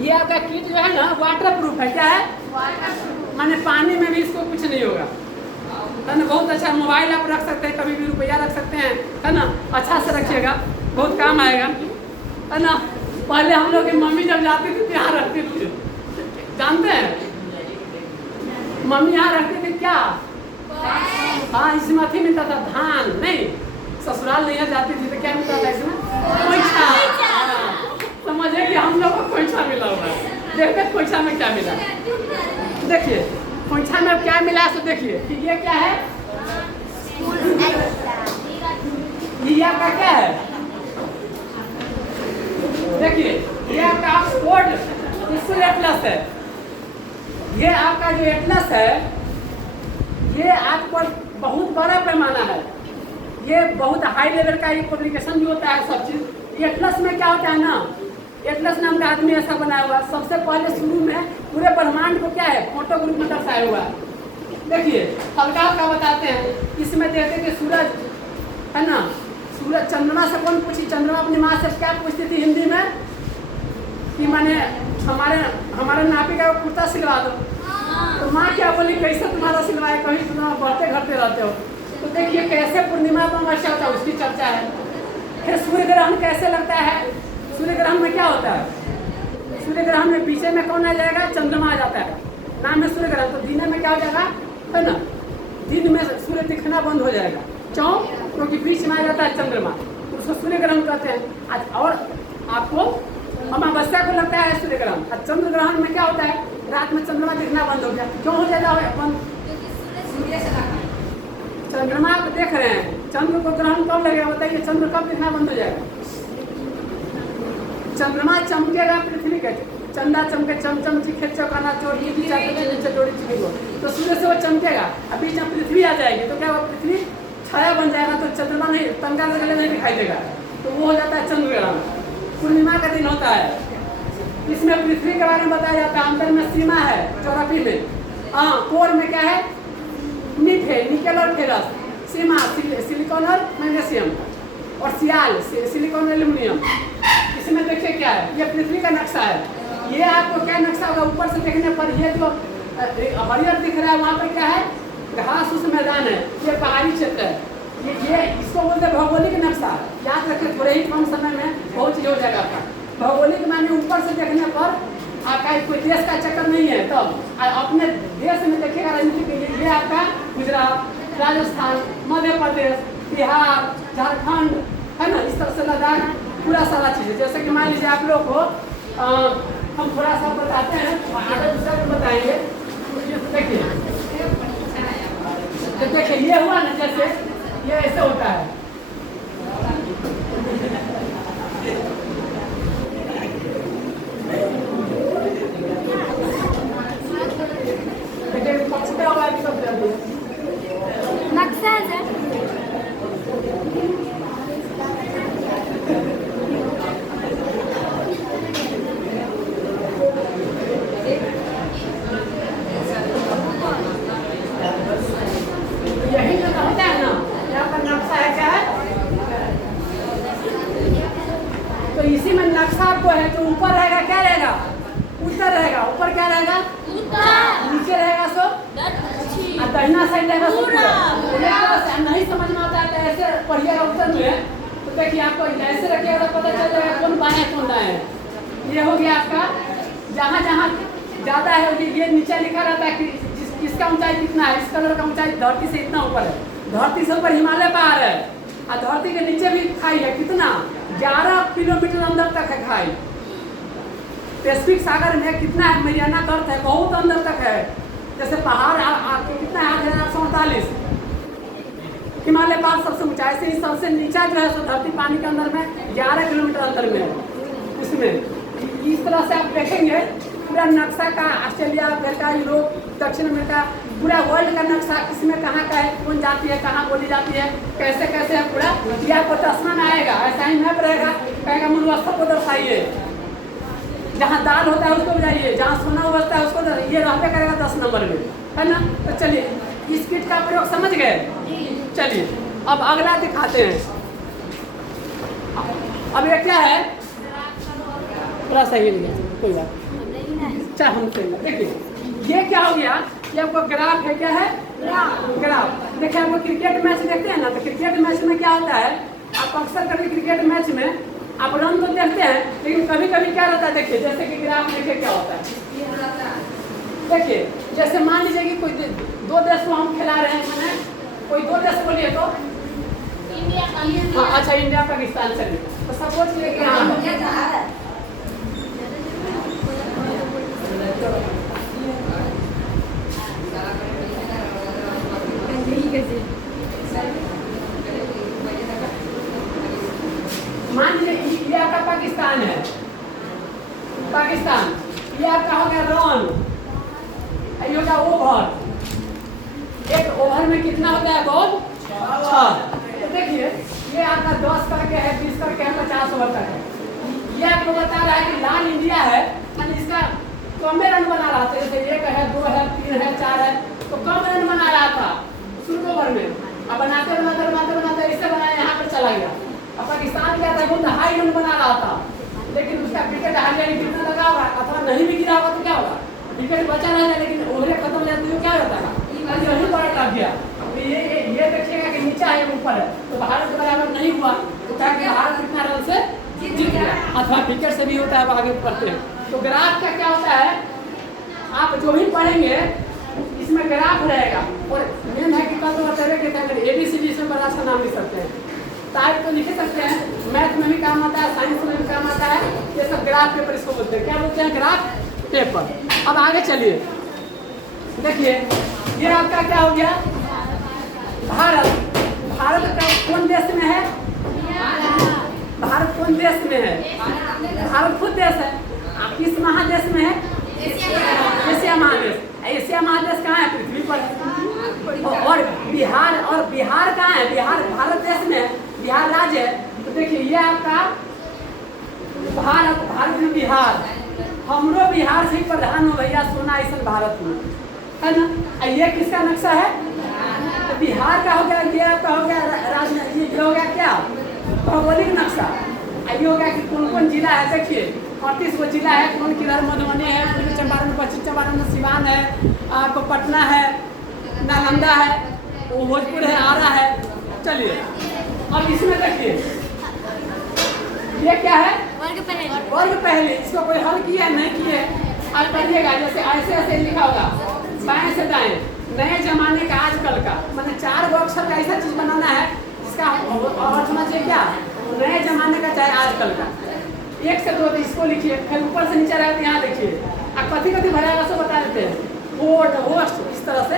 ये आपका किट जो है ना वाटर प्रूफ है। क्या है? माने पानी में भी इसको कुछ नहीं होगा, है ना। बहुत अच्छा, मोबाइल आप रख सकते हैं, कभी भी रुपया रख सकते हैं, है ना। अच्छा से रखिएगा, बहुत काम आएगा, है ना। पहले हम लोग की मम्मी जब जाती थी यहाँ रखती थी, जानते हैं मम्मी यहाँ रखती थी क्या? हाँ, इसमें अथी मिलता था, धान नहीं, ससुराल नहीं जाती थी तो क्या मिलता था इसमें? खोइछा। समझे कि हम लोग को खोइछा मिला हुआ है। देखते खोइछा में क्या मिला, देखिए खोइछा में अब क्या मिला तो देखिए कि ये क्या है, ये आपका क्या है, देखिए ये आपका ऑक्सफोर्ड स्कूल एटलस है। ये आपका जो एटलस है ये आपको बहुत बड़ा पैमाना है, ये बहुत हाई लेवल का एक पब्लिकेशन भी होता है सब चीज़। एटलस में क्या होता है ना, एटलस नाम का आदमी ऐसा बनाया हुआ, सबसे पहले शुरू में पूरे ब्रह्मांड को क्या है फोटो ग्रुप में दर्शाया हुआ है। देखिए हल्का हल्का बताते हैं, इसमें देखते कि सूरज है ना, सूरज चंद्रमा से कौन पूछी, चंद्रमा अपनी माँ से क्या पूछती थी हिंदी में कि माने हमारे नापी का कुर्ता सिलवा दो, तो माँ क्या बोली, कैसे तुम्हारा सिलवाए, कहीं तुम बढ़ते घटते रहते हो। तो देखिए कैसे पूर्णिमा अमावस्या होता है उसकी चर्चा है। फिर सूर्य ग्रहण कैसे लगता है, सूर्य ग्रहण में क्या होता है, सूर्य ग्रहण में पीछे में कौन आ जाएगा, चंद्रमा आ जाता है, नाम है सूर्य ग्रहण। तो दिन में क्या हो जाएगा, है ना, दिन में सूर्य दिखना बंद हो जाएगा, क्यों, क्योंकि बीच में आ जाता है चंद्रमा, तो उसको सूर्य ग्रहण कहते हैं। आज और आपको अमावस्या को लगता है सूर्य ग्रहण। और चंद्र ग्रहण में क्या होता है, रात में चंद्रमा दिखना बंद हो गया, क्यों हो जाएगा बंद, चंद्रमा आप देख रहे हैं, चंद्र को ग्रहण कब लगेगा बताइए, चंद्र कब दिखना बंद हो जाएगा, चंद्रमा चमकेगा पृथ्वी के, चंदा चमके चमचम चिखे चौकाना चोर नीचे जोड़ी चिकी को, तो सूर्य से वो चमकेगा, अभी जब पृथ्वी आ जाएगी तो क्या वो पृथ्वी छाया बन जाएगा, तो चंद्रमा नहीं, तंगा लगने नहीं दिखाई देगा, तो वो हो जाता है चंद्र ग्रहण। पूर्णिमा का दिन होता है, इसमें पृथ्वी के बारे में बताया जाता है, अंदर में सीमा है ज्योग्राफी में, हाँ कोर में क्या है, निक है, निकेल और फेरस, सीमा सिलिकॉन और मैग्नीशियम, और सियाल सिलिकॉन एल्यूमिनियम। इसमें देखिए क्या है, ये पृथ्वी का नक्शा है, ये आपको क्या नक्शा होगा, ऊपर से देखने पर ये जो हरियर दिख रहा है वहाँ पर क्या है, घास उस मैदान है, ये पहाड़ी क्षेत्र है, ये इसको बोलते हैं भौगोलिक नक्शा। याद रखें, थोड़े ही कम समय में बहुत चीज हो जाएगा आपका। भौगोलिक माने ऊपर से देखने पर आपका कोई देश का चक्कर नहीं है, तो अपने देश में देखिएगा राजनीति के लिए, ये आपका गुजरात, राजस्थान, मध्य प्रदेश, बिहार, झारखंड, है ना, इस तरह से लद्दाख, पूरा सारा चीज़। जैसे कि मान लीजिए आप लोग को हम थोड़ा सा बताते हैं, आगे दूसरा भी बताएंगे। देखिए ये हुआ ना, जैसे ये ऐसे होता है, देखिए पक्षता हुआ है सब नक्शा है। यही जो होता है ना, यहाँ पर नक्शा है, क्या है, तो इसी में नक्शा आपको है, तो ऊपर रहेगा क्या रहेगा, उत्तर रहेगा, ऊपर क्या रहेगा, नीचे रहेगा सो और दाहिना साइड रहेगा सो पूरब। नहीं समझ में आता है तो ऐसे पढ़िएगा उत्तर में, तो देखिए आपको ऐसे रखिएगा तो पता चल जाएगा कौन बाएं कौन दाएं है। ये हो गया आपका, जहाँ जहाँ ज़्यादा है ये नीचे लिखा रहता है कि किसका ऊंचाई कितना है, इस कलर का ऊंचाई धरती से इतना ऊपर है, धरती से ऊपर हिमालय पहाड़ है, और धरती के नीचे भी खाई है, कितना 11 किलोमीटर अंदर तक है खाई। पैसिफिक सागर में कितना है, मरियाना गर्त है, बहुत अंदर तक है। जैसे पहाड़ आपके कितना है 8,848, हिमालय पर्वत सबसे ऊंचा, ऐसे ही सबसे नीचा जो है सो धरती पानी के अंदर में 11 किलोमीटर अंदर में है। उसमें इस तरह से आप देखेंगे पूरा नक्शा का, ऑस्ट्रेलिया, अमेरिका, यूरोप, दक्षिण अमेरिका, पूरा वर्ल्ड का नक्शा किसमें कहाँ का है, कौन जाती है, कहाँ बोली जाती है, कैसे कैसे है पूरा ये आपको दर्शन आएगा। ऐसा ही मैप रहेगा, कहेगा मूलस्थल को दर्शाइए, जहाँ दाल होता है उसको जाइए, जहाँ सोना उगता है उसको, ये रहते करेगा 10 नंबर में, है ना। तो चलिए इस किट का प्रयोग समझ गए। चलिए अब अगला दिखाते हैं। अब ये क्या है, थोड़ा सा हिल गया, कोई बात चाहे हम देखिए ये क्या हो गया, ये आपको ग्राफ है, क्या है ग्राफ। देखिए आपको क्रिकेट मैच देखते हैं ना, तो क्रिकेट मैच में क्या होता है, आप अक्सर कभी क्रिकेट मैच में आप रन तो देखते हैं, लेकिन कभी कभी क्या रहता है, देखिए जैसे कि ग्राफ देखिए क्या होता है। देखिए जैसे मान लीजिए कि कोई दो देश को हम खिला रहे हैं, मैंने कोई 2 देश बोलिए तो हाँ, अच्छा इंडिया पाकिस्तान, चलिए तो सपोज किए कि हाँ मान लीजिए ये आपका पाकिस्तान है, पाकिस्तान, ये आपका हो गया रन, ये होगा ओवर। एक ओवर में कितना होता है बॉल, 6। तो देखिए ये आपका 10 करके है, 20 करके है, 50 ओवर तक है। ये आपको बता रहा है कि लाल इंडिया है, इसका कम रन बना रहा था, जैसे 1 है, 2 है, 3 है, 4 है, तो कम रन बना रहा था शुरू ओवर में। अब बनाते बनाते बनाते बनाते इससे बनाया, यहाँ पर चला गया। अब पाकिस्तान क्या था, बहुत हाई रन बना रहा था, लेकिन उसका विकेट हार्डली कितना लगा होगा, अथवा नहीं भी गिरा होगा तो क्या होगा, विकेट बचा रहा है, लेकिन ओवरें खत्म हो जाती है, क्या होता है यही पर लग गया। तो ये देखिएगा कि नीचा है ऊपर है, तो भारत के बराबर नहीं हुआ, तो क्या कि भारत कितना रन से जीत गया, अथवा विकेट से भी होता है, आगे बढ़ते हैं। तो ग्राफ का क्या होता है, आप जो भी पढ़ेंगे इसमें ग्राफ रहेगा, और मेन है कि कल तो बताइए कि ABCD इसमें बड़ा अच्छा नाम लिख सकते हैं, टाइप तो लिख सकते हैं, मैथ में भी काम आता है, साइंस में भी काम आता है, ये सब ग्राफ पेपर इसको बोलते हैं। क्या बोलते हैं, ग्राफ पेपर। अब आगे चलिए, देखिए ये आपका क्या हो गया, भारत। भारत का कौन देश में है, भारत कौन देश में है, भारत खुद देश है। आप किस महादेश में है, एशिया महादेश। एशिया महादेश कहाँ है, पृथ्वी पर। और बिहार कहाँ है, बिहार भारत देश में है, बिहार राज्य है। तो देखिए ये आपका भारत में बिहार, हमरो बिहार से ही प्रधान हो भैया, सोना ऐसा भारत में, है ना। ये किसका नक्शा है, तो बिहार का हो गया, ये आपका हो गया राज्य, ये हो गया क्या, भौगोलिक नक्शा। ये हो गया कि कौन कौन जिला है, देखिए 38 गो जिला है, कौन किधर मधुबनी है, पूर्वी चंपारण, पश्चिम चंपारण, सिवान है, आपको पटना है, नालंदा है, वो भोजपुर है, आरा है। चलिए अब इसमें देखिए ये क्या है, वर्ग पहले। इसको कोई हल किया नहीं किए, आज पढ़िएगा, जैसे ऐसे ऐसे लिखा होगा, बाएं से दाएं, नए जमाने का आजकल का, मैंने 4 गो अक्षर का ऐसा चीज बनाना है इसका अर्थ होना चाहिए क्या, नए जमाने का चाहे आजकल का। 1 से 2 तो इसको लिखिए, फिर ऊपर से नीचे रहेगा, यहाँ देखिए आप कथी कथी भरेगा सब बता देते हैं, वोट होस्ट, इस तरह से।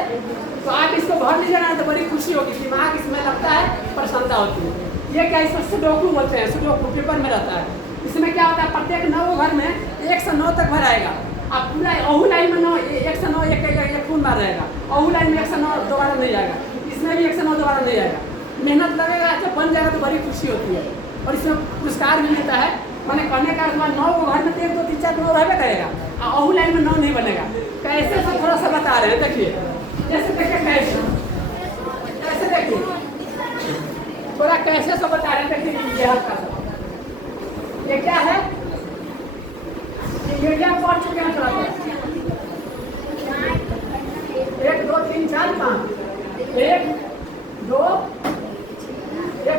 तो आप इसको भर लीजिएगा ना तो बड़ी खुशी होगी, दिमाग इसमें लगता है, प्रसन्नता होती है। ये क्या, इसमें सुडोकू बोलते हैं, सुडोकू पेपर में रहता है। इसमें क्या होता है, प्रत्येक 9 घर में 1 से 9 तक भराएगा। आप पूरा अहू लाइन में 9, 1 से 9 एक खून बार रहेगा, अहू लाइन में 1 से 9 दोबारा नहीं जाएगा, इसमें भी 1 से 9 दोबारा नहीं जाएगा। मेहनत लगेगा, जब बन जाएगा तो बड़ी खुशी होती है, और इसमें पुरस्कार भी मिलता है। मैंने कहने का 9 गो घर में 1 2 3 4 9 रहबे करेगा, और अहू लाइन में 9 नहीं बनेगा। कैसे से थोड़ा सा बता रहे हैं, देखिए जैसे देखिए कैसे देखिए थोड़ा कैसे से बता रहे हैं, देखिए ये क्या है, ये क्या पढ़ चुके हैं थोड़ा, 1 2 3 4 5, 1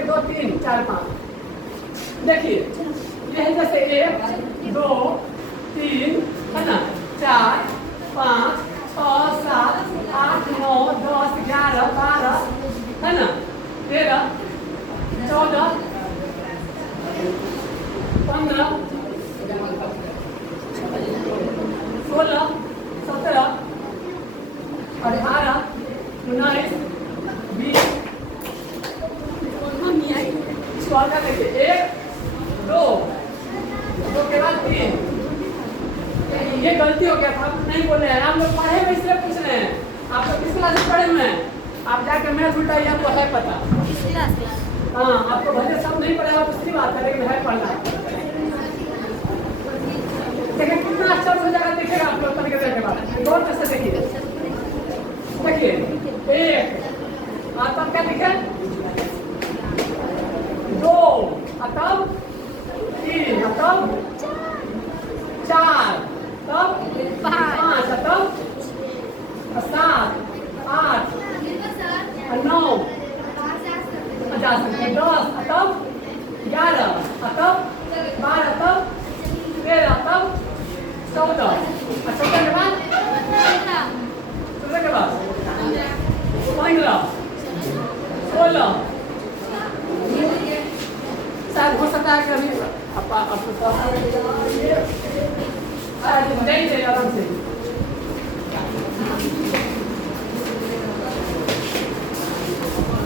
2 3 4 5। देखिए ये है जैसे 1 2 3 है ना, 4 5 6 7 8 9 10 11 12 है ना, 13 14 15 16 17 18 19 20 हल्का देखिए 1 2 2 के बाद 3। ये गलती हो गया था, आप नहीं बोल रहे हैं, आप लोग पढ़े हुए इसलिए पूछ रहे हैं। आप लोग किस क्लास में पढ़े हुए हैं? आप जाकर मैथ उल्टाइए, आपको है पता। हाँ, आपको भले सब नहीं पढ़ेगा दूसरी बात है, लेकिन है पढ़ना। देखिए कितना अच्छा हो जाएगा, देखिएगा आप लोग तरीके के बाद और कैसे देखिए 1 तब क्या लिखे 2 तब 3 तब 4 तब 5 तब 7 8 9 10 तब 11 तब 12 तब 13 तब 14 के बाद 15 16 शायद हो सकता है कि अभी नहीं आराम से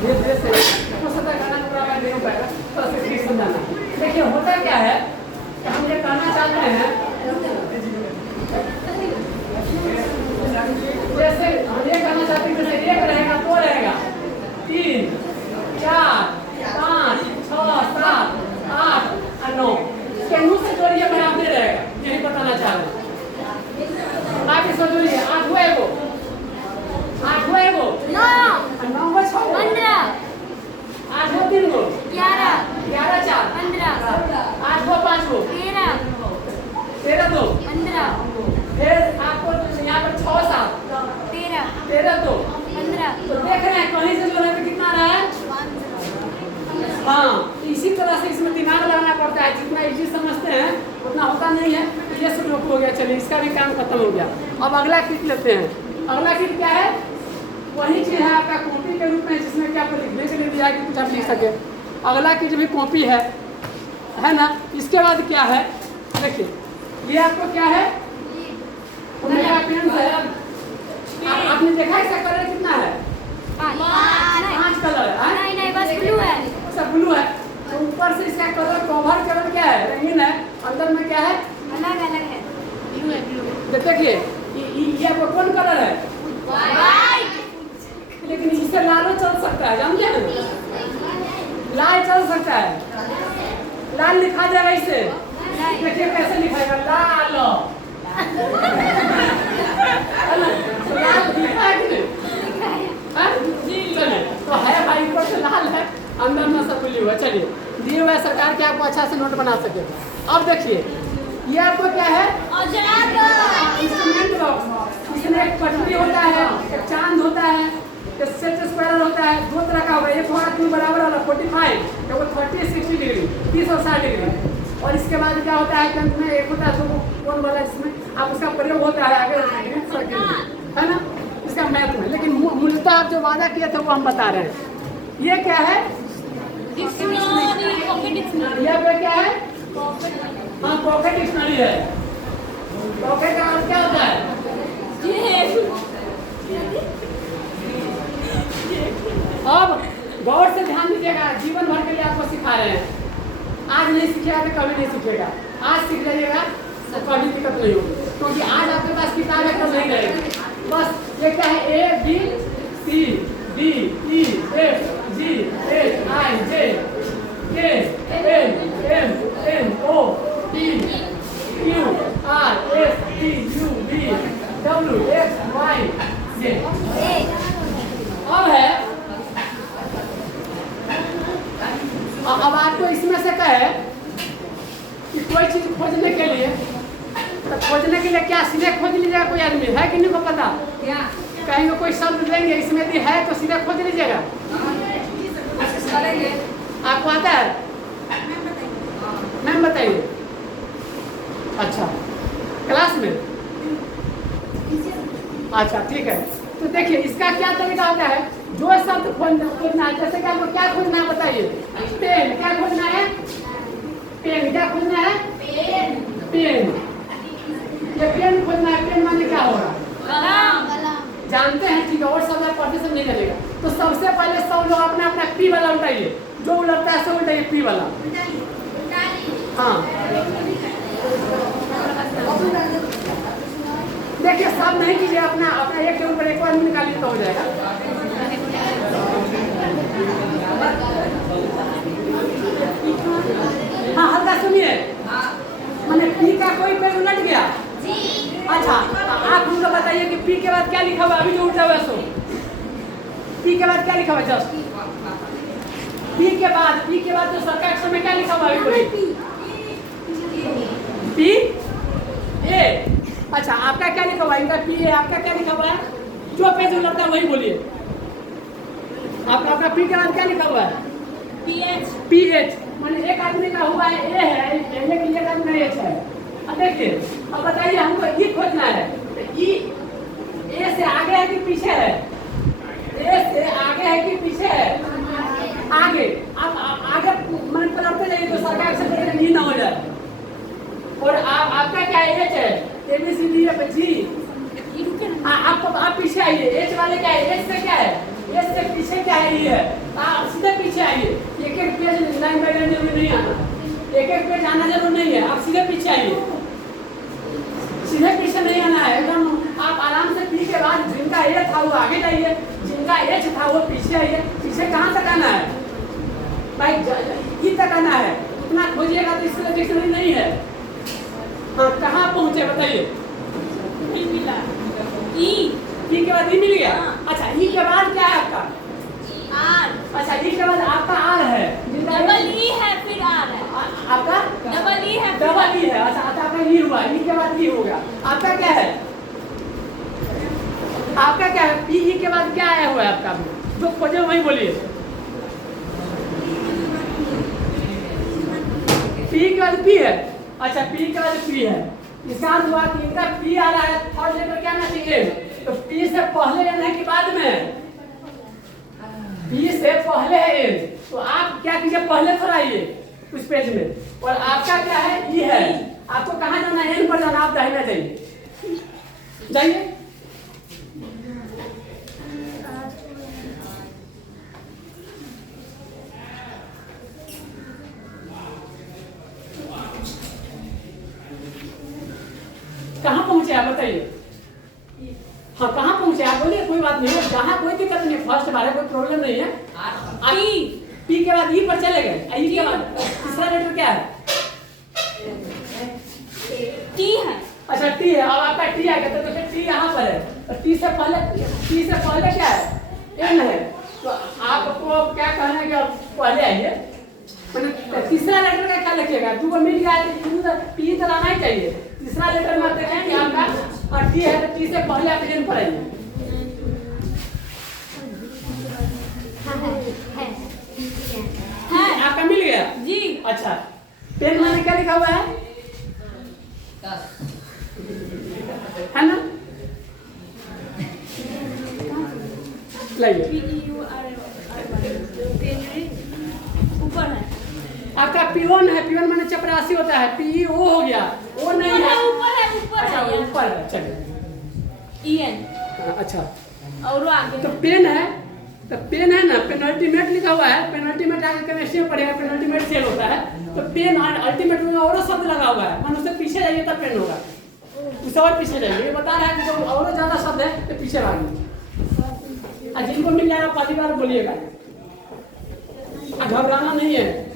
धीरे से हो सकता है गाना पूरा मैं नहीं हो पाएगा, तो ऐसे ठीक समझाना। देखिए होता क्या है कि हम ये कहना चाहते हैं, जैसे हम ये कहना चाहते हैं जैसे 1 रहेगा 2 रहेगा 3 4 5 6 7 8 और 9 मुँह से जोड़िए बराबर रहेगा, यही बताना चाह रहे हैं। आगे से जोड़िए 8 हुए वो 8 हुए वो 9 9 6 15 8 हो 3 गो 11 11 4 15 8 हो 5 गो 13 13 2 15 फिर आपको यहाँ पर 6 7 13 13 2 15 तो देख रहे हैं कहीं से जोड़ने पे कितना रहा है। हाँ, इसी तरह से इसमें दिमाग लगाना पड़ता है, जितना इजी समझते हैं उतना होता नहीं है। ये शुरू हो गया, चलिए इसका भी काम खत्म हो गया। अब अगला किट लेते हैं। अगला किट क्या है? वही चीज़ है आपका कॉपी के रूप में, जिसमें कि आपको लिखने के लिए दिया है कि कुछ आप लिख सके। अगला किट भी कॉपी है ना। इसके बाद क्या है देखिए, ये आपको क्या है पेन है। आपने देखा इसका कलर कितना है? 5 कलर है। नहीं बस ब्लू है। अच्छा ब्लू है, तो ऊपर से इसका कलर कवर कलर क्या है? रंगीन है। अंदर में क्या है? अलग अलग है। ब्लू है ब्लू। देखिए ये कौन कलर है? व्हाइट। लेकिन इससे लाल चल सकता है, जानते हैं? लाल चल सकता है, लाल लिखा जाएगा इसे। देखिए कैसे लिखाएगा, लाल लाल लिखा है कि नहीं? तो है भाई, ऊपर से लाल है, अंदर में सब ब्लू है। चलिए दिए हुए सरकार के आपको अच्छा से नोट बना सके। अब देखिए ये आपको क्या है? Instrument box. इसमें एक पटरी होता है, एक चांद होता है, एक सेट स्क्वायर होता है। 2 तरह का होगा, एक होगा 2 बराबर वाला 45, एक 30 60 डिग्री 30 और 60 डिग्री। और इसके बाद क्या होता है कि अंत में एक होता है तो कौन वाला, जिसमें आप उसका प्रयोग होता है आगे है ना, इसका मैथ में। लेकिन मूलतः आप जो वादा किए थे वो हम बता रहे हैं। ये क्या है? यह पे क्या है? हाँ, पॉकेट डिक्शनरी है। पॉकेट का अर्थ क्या होता है? अब गौर से ध्यान दीजिएगा, जीवन भर के लिए आपको सिखा रहे हैं। आज नहीं सीखेगा तो कभी नहीं सीखेगा, आज सीख जाइएगा तो कभी दिक्कत नहीं होगी, क्योंकि आज आपके पास किताब है कल नहीं रहेगी। बस ये क्या है? A B C D E F G H I J K L M N O P Q R S T U V W X Y Z। अब है, अब आपको इसमें से कहे कि कोई चीज खोजने के लिए, तो खोजने के लिए क्या सीधे खोज लीजिएगा? कोई आदमी है कि नहीं को पता? कहीं कोई शब्द देंगे, इसमें यदि है तो सीधे खोज लीजिएगा। आपको आता है? मैम बताइए। अच्छा, क्लास में? अच्छा ठीक है। तो देखिए इसका क्या तरीका होता है, जो शब्द खोजना है, जैसे कि आपको क्या खोजना है बताइए? पेन। क्या खोजना है? पेन। क्या खोजना है? पेन। ये पेन खोजना है। पेन माने क्या होगा? जानते हैं, ठीक है। और शब्द आप पढ़ने से नहीं चलेगा। तो सबसे पहले सब लोग अपना अपना पी वाला उठाइए, जो उलटता है सब उठाइए पी वाला। हाँ देखिए सब नहीं कीजिए, अपना अपना एक के ऊपर एक बार निकालिए तो हो जाएगा। हाँ हल्का सुनिए, मैंने पी का कोई पेज उलट गया। अच्छा आप हमको बताइए कि पी के बाद क्या लिखा हुआ, अभी जो उल्टा हुआ सो पी के बाद क्या लिखा हुआ, जस्ट पी के बाद जो सरकार अक्षर में क्या लिखा हुआ अभी बोलिए, पी ए। अच्छा आपका क्या लिखा हुआ है, इनका पी ए, आपका क्या लिखा हुआ है, जो पेज उलटता है वही बोलिए। आपका अपना पी के बाद क्या लिखा हुआ है, पी एच। मैंने एक आदमी का हुआ है ए है, लेकिन एक आदमी का एच है। अब देखिए अब बताइए हमको ई खोजना है, तो ई ए से आगे है कि पीछे है, ए से आगे है कि पीछे है, आगे। अब आगे मन पलटते जाइए तो सरकार से देखिए ई ना हो जाए। और आपका क्या है, एच है, A B C D F G. आप पीछे आइए, एच वाले क्या है, एच से क्या है, एच से पीछे क्या है, ये है। आप सीधे पीछे आइए, एक एक पेज लाइन बाय लाइन जरूरी नहीं आना, एक एक पेज आना जरूर नहीं है, आप सीधे पीछे आइए, सीधे पीछे नहीं आना है एकदम। आप आराम से पी के बाद जिनका ए था वो आगे जाइए, जिनका एच था वो पीछे आइए। पीछे कहाँ तक आना है भाई, ई तक आना है, उतना खोजिएगा तो इसके डिक्शनरी नहीं है। हाँ कहाँ पहुँचे बताइए, ई के बाद ई मिल गया। अच्छा ई के बाद क्या है आपका, आर। अच्छा ई के बाद आपका आर है, डबल ई है फिर आर है, आपका डबल ई है, डबल ई है। अच्छा आपका ई हुआ, ई के बाद ई हो गया। आपका क्या है, आपका क्या है, पी ई के बाद क्या आया हुआ है आपका, जो खोजे वही बोलिए। पी के बाद पी है, अच्छा पी के बाद पी है, इसका अर्थ हुआ कि इनका पी आ रहा है, थर्ड लेटर क्या आना चाहिए, तो पी से पहले एन है कि बाद में, पी से पहले है एन, तो आप क्या कीजिए पहले थोड़ा आइए उस पेज में, और आपका क्या है ई है। आपको कहाँ जाना है, एन पर जाना, आप दाहिना जाइए, जाइए। कहाँ पहुंचे आप बताइए, हाँ कहाँ पहुंचे आप बोलिए, कोई बात नहीं है, जहाँ कोई दिक्कत नहीं है, फर्स्ट बार है, कोई प्रॉब्लम नहीं है। पी के बाद ई पर चले गए, ई के बाद तीसरा लेटर क्या है, टी है। अच्छा टी है, अब आपका टी आ गया, तो देखिए टी यहाँ पर है, और टी से पहले क्या है, एन है। तो आपको क्या कहना है कि आप पहले आइए, मतलब तीसरा लेटर का क्या लिखिएगा, दो को मिल गया तो पी तो लाना ही चाहिए। तीसरा लेटर में आप देखें कि आपका टी है, तो टी से पहले आप एन पर आइए। आपका मिल गया जी। अच्छा पेन में क्या लिखा हुआ है ना, लाइए ऊपर है आपका पियोन है, पियोन माने चपरासी होता है, पी ओ हो गया, वो नहीं है, ऊपर अच्छा है ऊपर है, चलिए EN। अच्छा और आगे तो पेन है, तो पेन है ना, पेनल्टीमेट लिखा हुआ है, पेनल्टीमेट आगे केमिस्ट्री में पढ़ेगा, पेनल्टीमेट सेल होता है, तो पेन अल्टीमेट में और शब्द लगा हुआ है, मन उससे पीछे जाइए तब पेन होगा, उससे और पीछे जाइए। ये बता रहा है कि जो और ज्यादा शब्द है तो पीछे भागिए, और जिनको मिल जाएगा पहली बार बोलिएगा, घबराना नहीं है।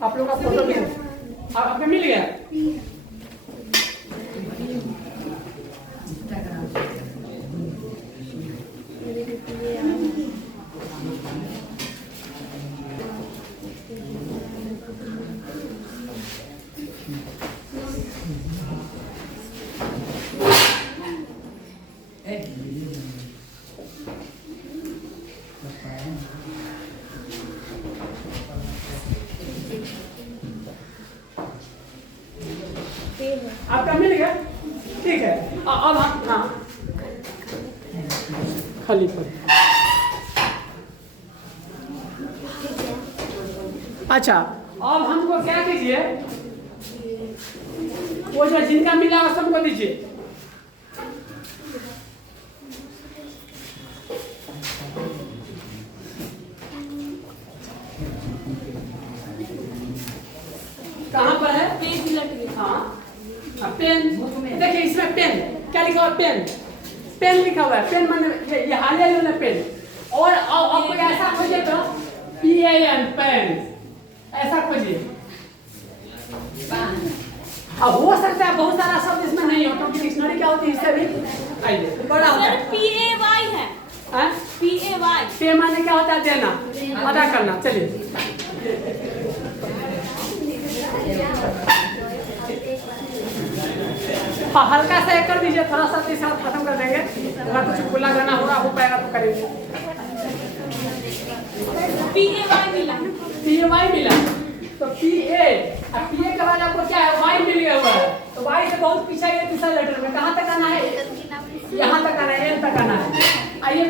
आप लोग का फोटो भी आपको मिल गया, आपका मिल गया, ठीक है। अब हम हाँ खाली पर, अच्छा अब हमको क्या कीजिए, वो जो जिनका मिला सबको दीजिए। देखिए इसमें पेन, क्या लिखा हुआ है? पेन, पेन लिखा हुआ है। पेन माने ये हाले वाला पेन। और कोई ऐसा खोजिए तो PAN, पेन, ऐसा खोजिए। अब हो सकता है बहुत सारा शब्द इसमें नहीं हो, क्योंकि डिक्शनरी क्या होती है इससे भी आइए बड़ा होता सर है। PAY है। हैं? PAY। पे माने क्या होता है? देना, अदा करना। चलिए हाँ, हल्का सा एक कर दीजिए, थोड़ा सा तो साथ खत्म कर देंगे। अगर कुछ खुला गाना हो पाएगा तो करेंगे। PAY मिला। PAY मिला तो PA, अब PA के बाद आपको क्या है? Y मिल गया हुआ है। तो Y से बहुत पीछे ये तीसरा लेटर में कहाँ तक आना है? यहाँ तक आना है, N तक आना है। आइए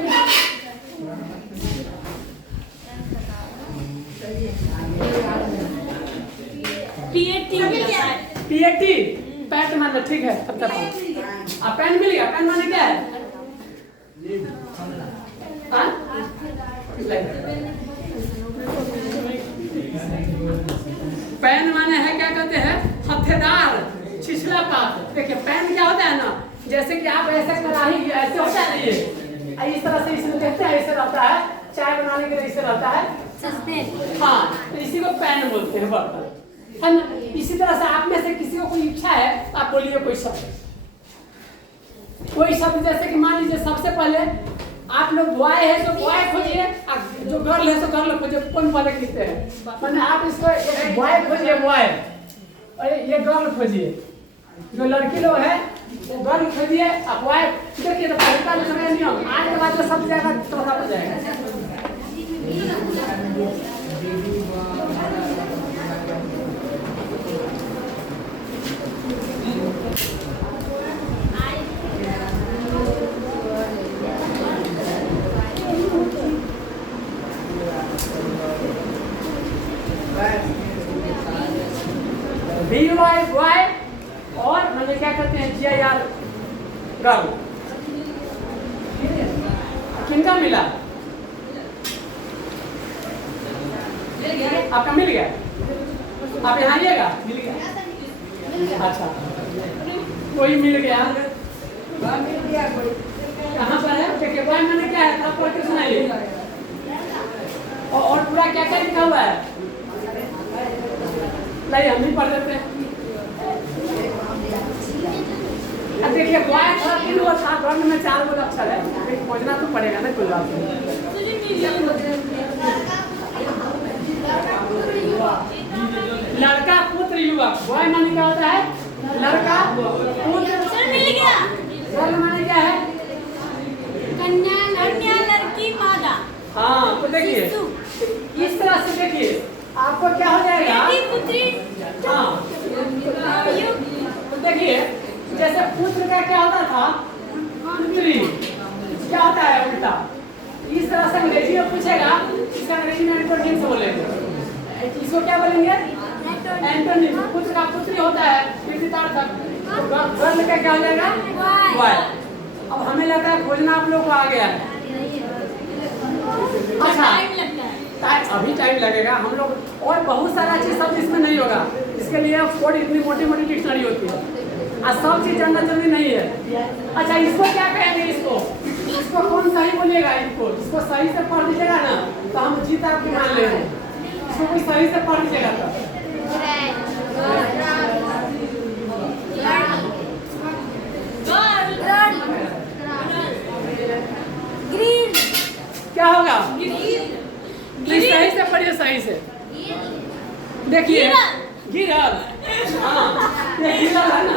PAT, पैट माने, ठीक है तब तक। अब पेन मिल गया। पेन माने क्या है? हाँ? पेन माने है क्या कहते हैं? हथेदार, छिछला पात। देखिए पेन क्या होता है ना, जैसे कि आप ऐसे कढ़ाई ऐसे होता है ना, ये इस तरह से इसमें देखते हैं, ऐसे रहता है। चाय बनाने के लिए इसे रहता है। हाँ, तो इसी को पेन बोलते हैं, बर्तन है ना। इसी तरह से आप में से किसी को कोई इच्छा है तो आप बोलिए कोई शब्द, कोई शब्द। जैसे कि मान लीजिए सबसे पहले आप लोग बॉय है तो बॉय खोजिए, जो गर्ल है तो गर्ल खोजिए। कौन पहले लिखते हैं? मैंने आप इसको बॉय खोजिए, बॉय, और ये गर्ल खोजिए। जो लड़की लोग है वो गर्ल खोजिए, अब बॉय। देखिए तो पहले का नियम, आज के बाद जो सब जाएगा चौथा हो जाएगा। BY बॉय, और मतलब क्या कहते हैं? GIR girl. किनका मिला? आपका मिल गया? आप यहाँ आइएगा। मिल गया? अच्छा, कोई मिल गया? कहाँ पर है? देखिए बॉय मैंने क्या है, आप पढ़ के सुनाइए। और पूरा क्या क्या लिखा हुआ है? नहीं, हम भी पढ़ लेते हैं। अब देखिए बॉय था 3 और 7 वर्ण में 4 गो अक्षर है, लेकिन खोजना तो पड़ेगा ना, कोई बात नहीं। लड़का, पुत्र, युवक। बॉय माने क्या होता है? लड़का, पुत्र। सर मिल गया। गर्ल माने क्या है? कन्या, कन्या, लड़की, मादा। हाँ, तो देखिए इस तरह से देखिए आपको क्या हो जाएगा? बेटी, पुत्री। हाँ, तो देखिए जैसे पुत्र का क्या होता था? पुत्री। क्या होता है उल्टा? इस तरह से अंग्रेजी में पूछेगा, इसका अंग्रेजी में एंटोनिम से बोलेंगे। इसको क्या बोलेंगे? एंटोनिम। पुत्र का पुत्री होता है विपरीतार्थक, तो गर्ल का क्या हो जाएगा? बॉय। अब हमें लगता है खोजना आप लोग को आ गया है। अच्छा, अभी टाइम लगेगा हम लोग, और बहुत सारा चीज सब इसमें नहीं होगा। इसके लिए कोड इतनी मोटी मोटी डिक्शनरी होती है, और सब चीज जानना जरूरी नहीं है। अच्छा, इसको क्या कहेंगे? इसको कौन सही बोलिएगा? इसको सही से पढ़ लीजिएगा ना तो हम जीत आपकी मान ले रहे हैं। इसको कोई सही से पढ़ लीजिएगा तो ग्रीन। क्या होगा? ग्रीन। सही से पढ़िए, सही से देखिए। गिरल। हाँ, ये गिरल है ना।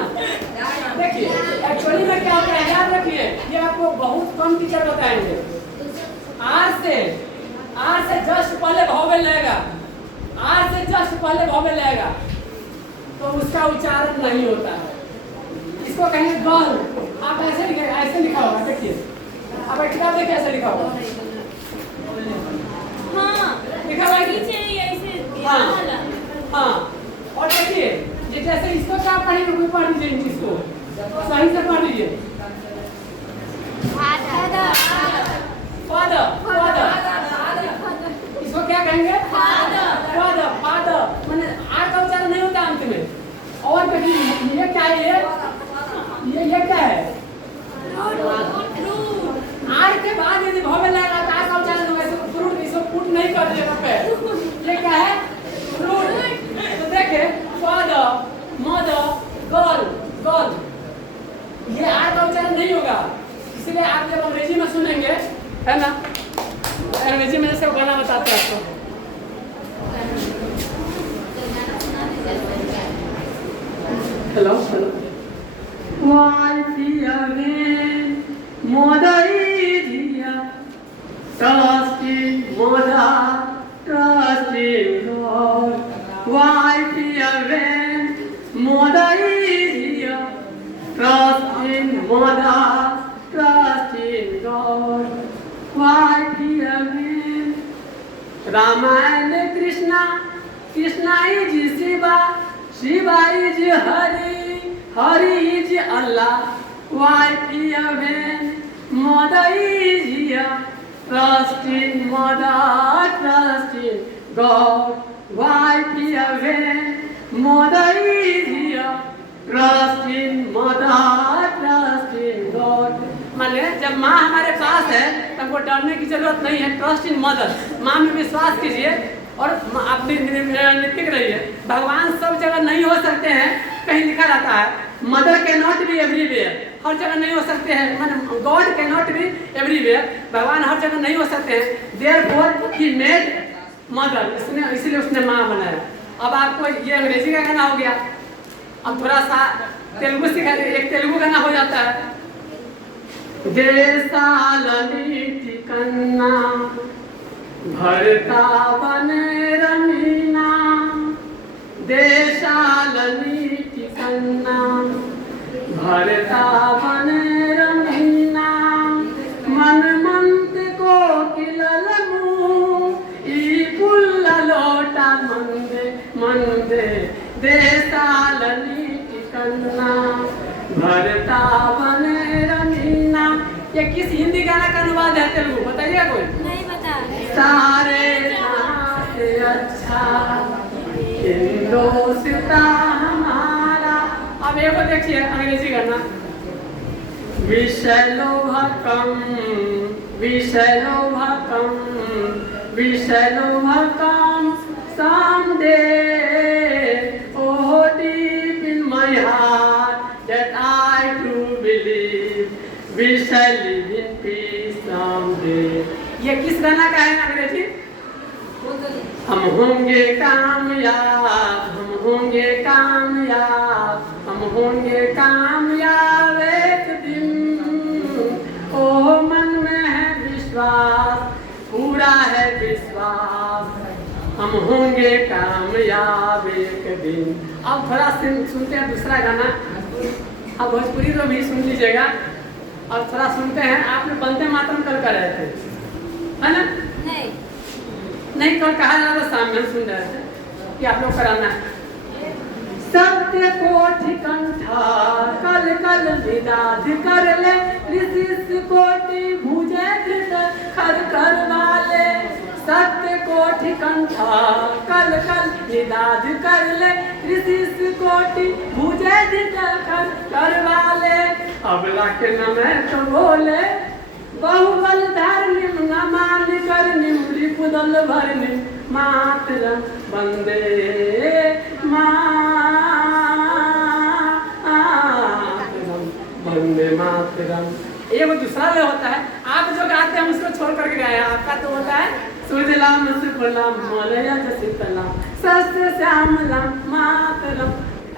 देखिए एक्चुअली में क्या होता है, याद रखिए, ये आपको बहुत कम टीचर बताएंगे। आर से जस्ट पहले वोवेल लगेगा, आर से जस्ट पहले वोवेल लगेगा तो उसका उच्चारण नहीं होता है। इसको कहेंगे गर्ल। आप ऐसे लिखे, ऐसे लिखा होगा। देखिए आप किताब देखिए, ऐसे लिखा होगा। हाँ, लिखा हुआ है कि? नीचे ऐसे। हाँ, हाँ। और देखिए जैसे इसको क्या पढ़ेंगे, कोई पढ़ लीजिए, इसको सही से पढ़ लीजिए। फादर, इसको क्या कहेंगे? फादर। मैंने आर का उच्चारण नहीं होता अंत में। और देखिए ये क्या है? ये क्या है? फ्रूट आर के बाद यदि भवन लगा तो आप जान लो ऐसे फ्रूट इसको पुट नहीं कर देना पे। ये क्या है? फ्रूट। तो देखे फादर मदर गर्ल गर्ल ये आर का उच्चारण नहीं होगा, इसलिए आप जब अंग्रेजी में सुनेंगे है ना, अंग्रेजी में जैसे गाना बताते हैं आपको। Hello hello Why fear men? Mother is here. Trust in mother, trust in God. Why fear men? Mother is here. Trust in mother, trust in God. Why fear men? Rama and Krishna, Krishna is Shiva, Shiva is Hari. Hari is Allah, why fear when mother is here? Trust in mother, trust in God. Why fear when mother is here? Trust in mother, trust in God. माने जब माँ हमारे पास है तो हमको डरने की जरूरत नहीं है। ट्रस्ट इन मदर, माँ में विश्वास कीजिए और अपनी नित्य रहिए। भगवान सब जगह नहीं हो सकते हैं, कहीं लिखा रहता है mother can not be everywhere, हर जगह नहीं हो सकते हैं। माने God can not be everywhere, भगवान हर जगह नहीं हो सकते हैं। देयरफॉर ही मेड मदर, इसलिए उसने माँ बनाया। अब आपको ये अंग्रेजी का गाना हो गया, अब थोड़ा सा तेलुगु सीखा, एक तेलुगु गाना हो जाता है। देशालनीति कन्ना भरता बने रमीना, देशालनीति कन्ना भरता बने रमीना, मन मंत को किलल मुँह ई पुल्ला लोटा मंदे मंदे, देशालनीति कन्ना भरता बने रमीना। ये किस हिंदी गाना का अनुवाद है तेलुगु, बताइएगा कोई? नहीं बता। सारे जहां से अच्छा हिंदुस्ता हमारा। अब एक को देखिए अंग्रेजी गाना। विषलोभकम विषलोभकम विषलोभकम someday, oh deep in my heart that I do believe we shall live in peace someday। ये किस गाना का है अंग्रेजी? हम होंगे कामयाब, हम होंगे कामयाब, हम होंगे कामयाब एक दिन। ओ मन में है विश्वास, पूरा है विश्वास, हम होंगे कामयाब एक दिन। अब थोड़ा सुनते हैं दूसरा गाना। अब भोजपुरी तो भी सुन लीजिएगा। अब थोड़ा सुनते हैं। आपने वंदे मातरम कल कर रहे थे, है ना? नहीं कल कहा जा रहा था, शाम में सुन रहे थे कि आप लोग कराना है। सत्य कोटि कंठा कल कल निदाद कर ले, ऋषि कोटि भुजे धृत खर कर वाले। सत्य कोटि कंठा कल कल निदाद कर ले, ऋषि कोटि भुजे धृत खर कर वाले। अबला के न मैं तो बोले, बहुबल धर्म न मान कर निम्री पुदल भरने, मातरम वंदे वंदे मातरम। एक दूसरा ले होता है, आप जो गाते हैं उसको छोड़ करके गाए। आपका तो होता है सूर्यलाम सुफलाम मलया जसितलाम सस्य श्यामलाम मातरम।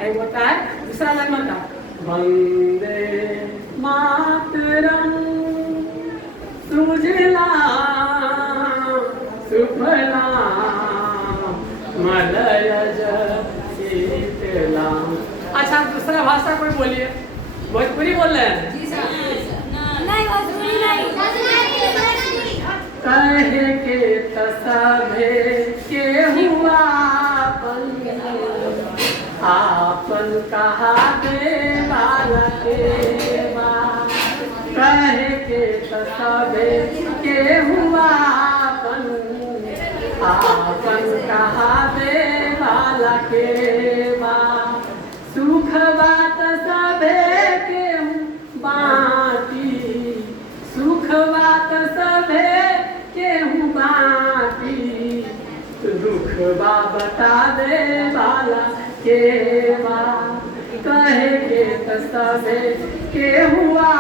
एक होता है दूसरा लाइन होता वंदे मातरम सुजलाम सुफलाम मलया जसितलाम। अच्छा दूसरा भाषा कोई बोलिए। भोजपुरी बोल रहे हैं? नहीं भोजपुरी नहीं। कहे के तसभे के हुआ आपन कहा दे वाला के बा। कहे के तसभे के हुआ आपन कहा दे वाला के बा। सुख बात सभे के दुखबा बता दे वाला के बा कहे के तसबे के हुआ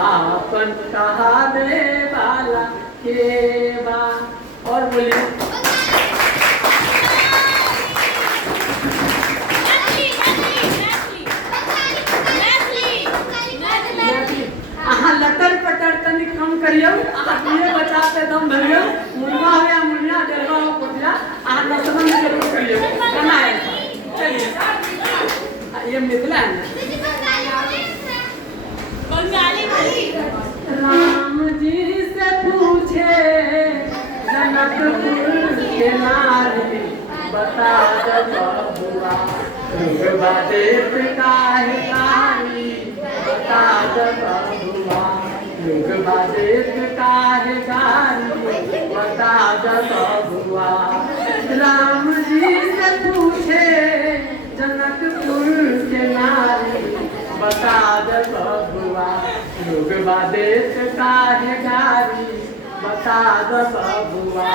आपन कहा दे वाला के बा। और बोलिए लटर पटर तनिक कम करियो ये बचाते दम धरियो मुर्गा हो या मुर्गा डरवा हो पुटिया न समझ जरूर करियो गाना है। चलिए ये मिथिला है राम जी से पूछे जनकपुर के नारी बता बबुआ रुगबा देश काहे गारी बता बबुआ रुगबा देश काहे गारी बता बबुआ। राम जी से पूछे जनकपुर के नारी बता बबुआ रुगबा देश काहे गारी बता बबुआ।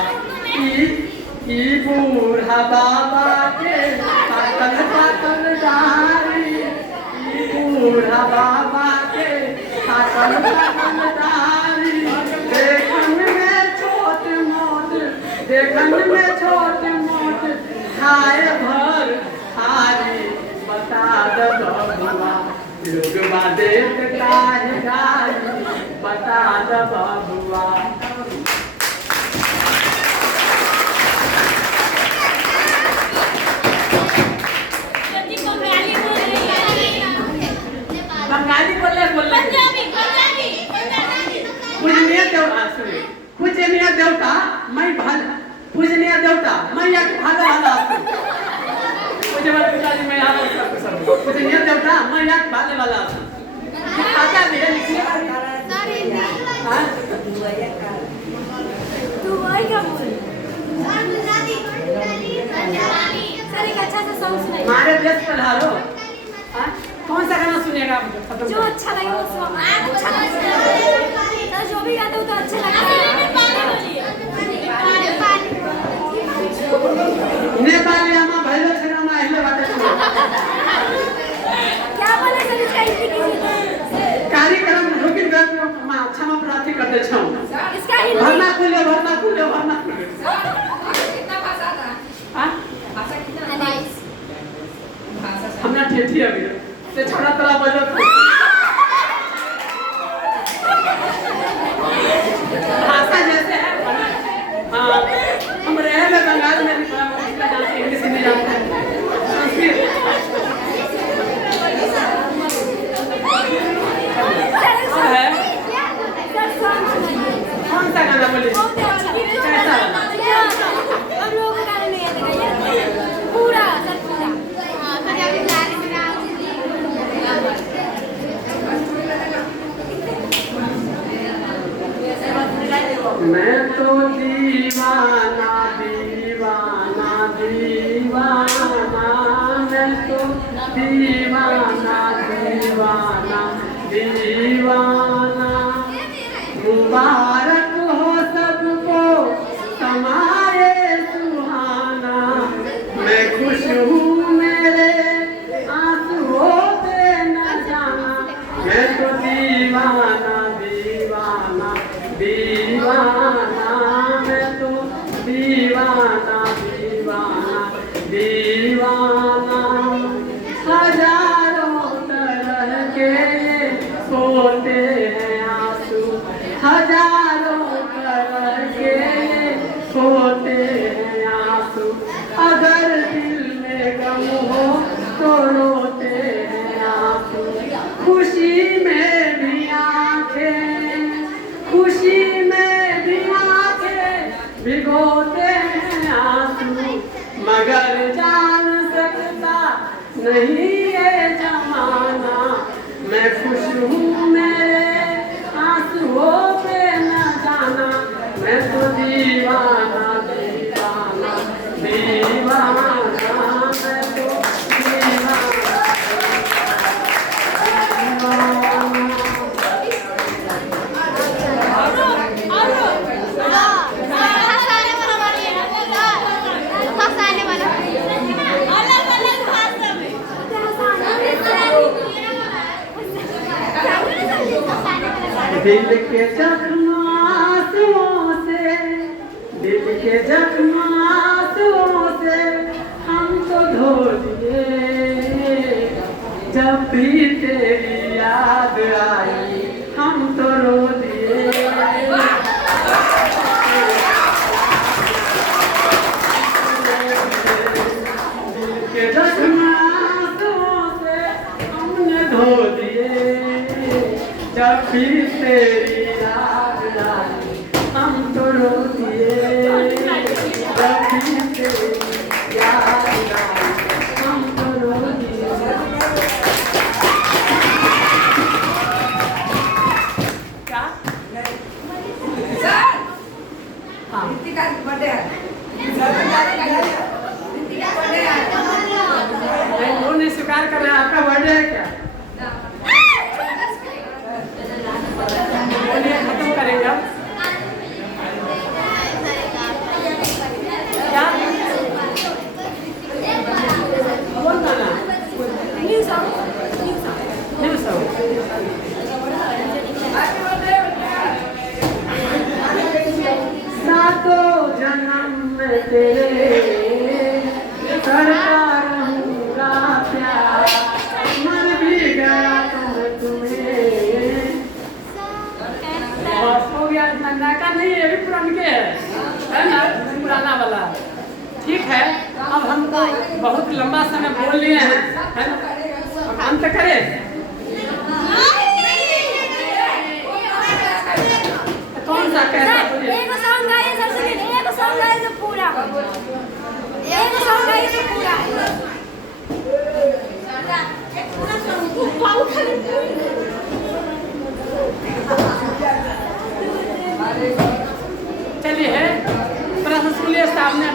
ई बूढ़ा बाबा के पातल पातल डारी ई बूढ़ा बाबा के पातल पातल डारी देखन में छोट मोट खाए भर थारी बता बबुआ रुगबा देश काहे गारी बता बबुआ। बंगाली बोले पूजनीय देवता सुनिए पूजनीय देवता मैं पूजनीय देवता मैं एक भागा वाला पूजे वाले पिताजी मैं यहाँ सब पूजनीय देवता मैं एक भागे वाला खाता भी है लिखने हां तू वही का बोल सर एक अच्छा सा सॉन्ग सुनाइए हमारे देश पधारो। कौन सा गाना सुनेगा जो अच्छा लगे वो सुनो अच्छा लगे तो जो भी गाते हो तो अच्छा लगता है। नेपाली आमा भैलो छेनामा अहिले बाटे क्या बोले सर इसका हिंदी कीजिए कार्यक्रम रोकिन गर्नु क्षमा प्रार्थी गर्दै छौं। इसका हिंदी भर्ना खुल्यो कितना भाषा था हां भाषा कितना 22 हमरा ठेठी अभी से छोड़ा तला बजत भाषा जैसे है हाँ हम रहे में बंगाल में भी जानते इंग्लिश नहीं जानते संस्कृत है कौन सा गाना बोले कैसा हम लोगों को गाना नहीं आता पूरा सर पूरा मैं तो दीवाना दीवाना दीवाना मैं तो दीवाना दीवाना दीवाना मुबारक हो सबको समाए सुहाना मैं खुश हूँ मेरे आंसुओं पे न जाना मैं तो दीवाना दीवाना दीवाना मैं तो दीवाना दीवाना दीवाना हजारों तरह के सोते हैं आंसू हजारों तरह के सोते हैं आंसू अगर दिल में गम हो तो रोते हैं आंसू खुशी में भी आंखें खुशी में भी आंखें भिगोते हैं आंसू मगर जान सकता नहीं ये जमाना मैं खुश हूँ मेरे आंसुओं पे न जाना मैं तो दीवाना दीवाना दीवाना मैं तो दीवाना दिल के जख्मासुओं से, दिल के जख्मासुओं से हम तो धो दिए, जब भी तेरी याद आई हम तो रो दिए। दिल के जख्मासुओं से हमने धो दिए, जब भी तेरी याद आई हम तो रो दिए, जब भी तेरी याद आई हम तो रो दिए। क्या? हाँ। नहीं, वो नहीं स्वीकार कर रहे हैं। आपका बर्थडे है क्या? बोलिए, खत्म करेंगे अब। क्या? बोलना ना। New song. सातों जन्म में तेरे करता रहूंगा प्यार, मर भी गया तो मैं तुम्हें। बस हो गया, इतना नाका नहीं है, ये भी पुरान के है ना, पुराना वाला। ठीक है, अब हम तो बहुत लंबा समय बोल लिए हैं, है ना? अब अंत करें। कौन सा कहता है? एक सॉन्ग गाइए सबसे पहले, एक सॉन्ग गाइए जो पूरा, एक सॉन्ग गाइए जो पूरा। चलिए प्रश्न सुनिए सामने।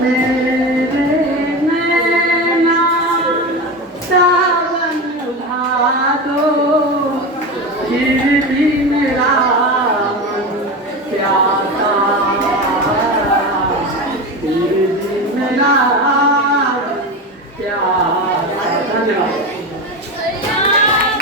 मेरे